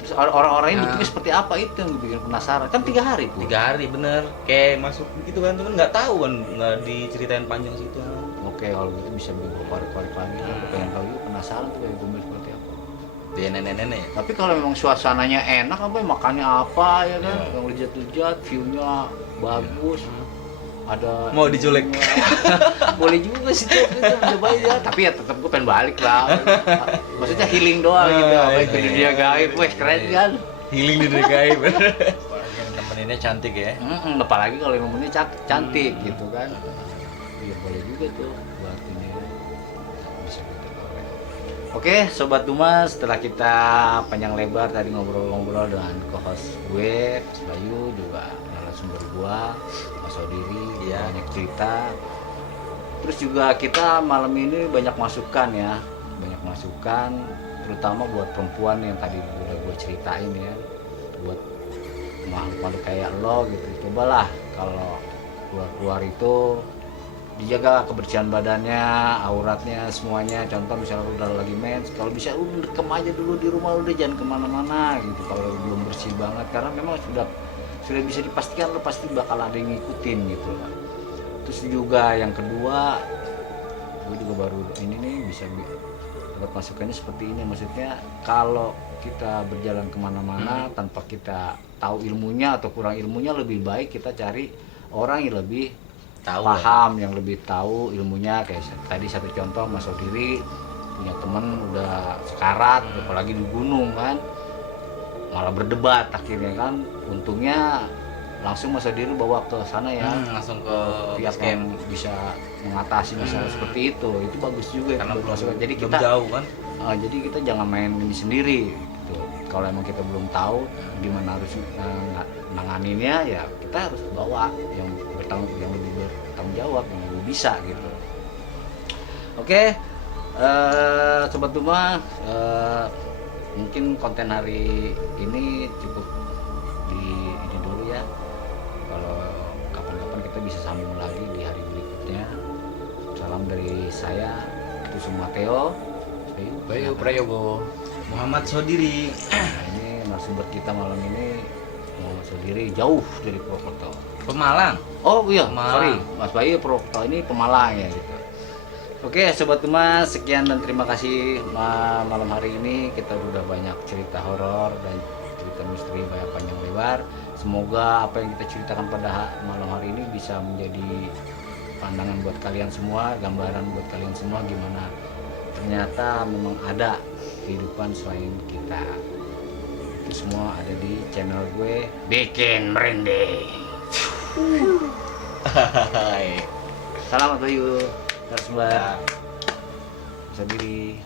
terus orang-orang yang bentuknya seperti apa, itu yang gue bikin penasaran. Kan 3 hari tuh. 3 hari bener kayak masuk gitu kan cuman nggak tahu kan nggak diceritain panjang situ. Oke, kalau gitu bisa gue korek-korek lagi kan, gue pengen tahu juga, penasaran tuh wewe gombel seperti apa. Dia nenek-nenek. Tapi kalau memang suasananya enak, apa makannya apa ya kan, yang lejat-lejat, view-nya bagus, ada Mau diculik. boleh juga sih tuh, itu coba aja. Tapi ya tetap gue pengen balik lah. Maksudnya healing doang gitu, apa ke dunia gaib, weh keren kan. Healing di DKI bener. Temeninnya cantik ya. Apalagi kalau yang ngomongnya cantik gitu kan. Iya boleh juga tuh buat ini. Bisa kita korek. Oke, Sobat Duma, setelah kita panjang lebar tadi ngobrol-ngobrol dengan co-host gue, Mas Bayu, juga narasumber gua, Mas Odiri, Iya. banyak cerita. Terus juga kita malam ini banyak masukan ya, terutama buat perempuan yang tadi udah gue ceritain ya, buat makhluk-makhluk kayak lo gitu. Cobalah kalau keluar itu dijaga kebersihan badannya, auratnya, semuanya. Contoh misalnya lu udah lagi mens, kalau bisa lu dekem aja dulu di rumah, udah jangan kemana-mana gitu kalau belum bersih banget, karena memang sudah bisa dipastikan lu pasti bakal ada yang ngikutin gitu loh. Terus juga yang kedua, gue juga baru ini nih bisa dapat masukannya seperti ini, maksudnya kalau kita berjalan kemana-mana tanpa kita tahu ilmunya atau kurang ilmunya, lebih baik kita cari orang yang lebih paham, yang lebih tahu ilmunya. Kayak tadi satu contoh, Mas Odiri punya temen udah sekarat, apalagi di gunung kan, malah berdebat akhirnya kan. Untungnya langsung Mas Odiri bawa ke sana ya, langsung ke pihak yang bisa mengatasi masalah seperti itu bagus juga. karena itu belum, masukan. Jadi belum kita jauh kan. jadi kita jangan main ini sendiri gitu. Kalau emang kita belum tahu gimana harus nanganinnya, ya kita harus bawa yang lebih bertanggung jawab, yang lebih bisa gitu. Oke, Sobat Duma, mungkin konten hari ini cukup di ini dulu ya. Kalau kapan-kapan kita bisa sambung lagi di hari berikutnya. Salam dari saya, Tusum Mateo, Bayu Prayogo. Muhammad Sodiri. Nah, ini narasumber kita malam ini Muhammad Sodiri, jauh dari Purwokerto. Pemalang. Oh iya, Pemalang. sorry, Mas Bayu Purwokerto, ini Pemalang ya gitu. Oke, Sobat Duma, sekian dan terima kasih malam hari ini. Kita udah banyak cerita horor dan cerita misteri banyak panjang lebar. Semoga apa yang kita ceritakan pada malam hari ini bisa menjadi pandangan buat kalian semua, gambaran buat kalian semua gimana ternyata memang ada kehidupan selain kita. Itu semua ada di channel gue, Bikin Merinding. Selamat Bayu, narasumber. Bisa diri.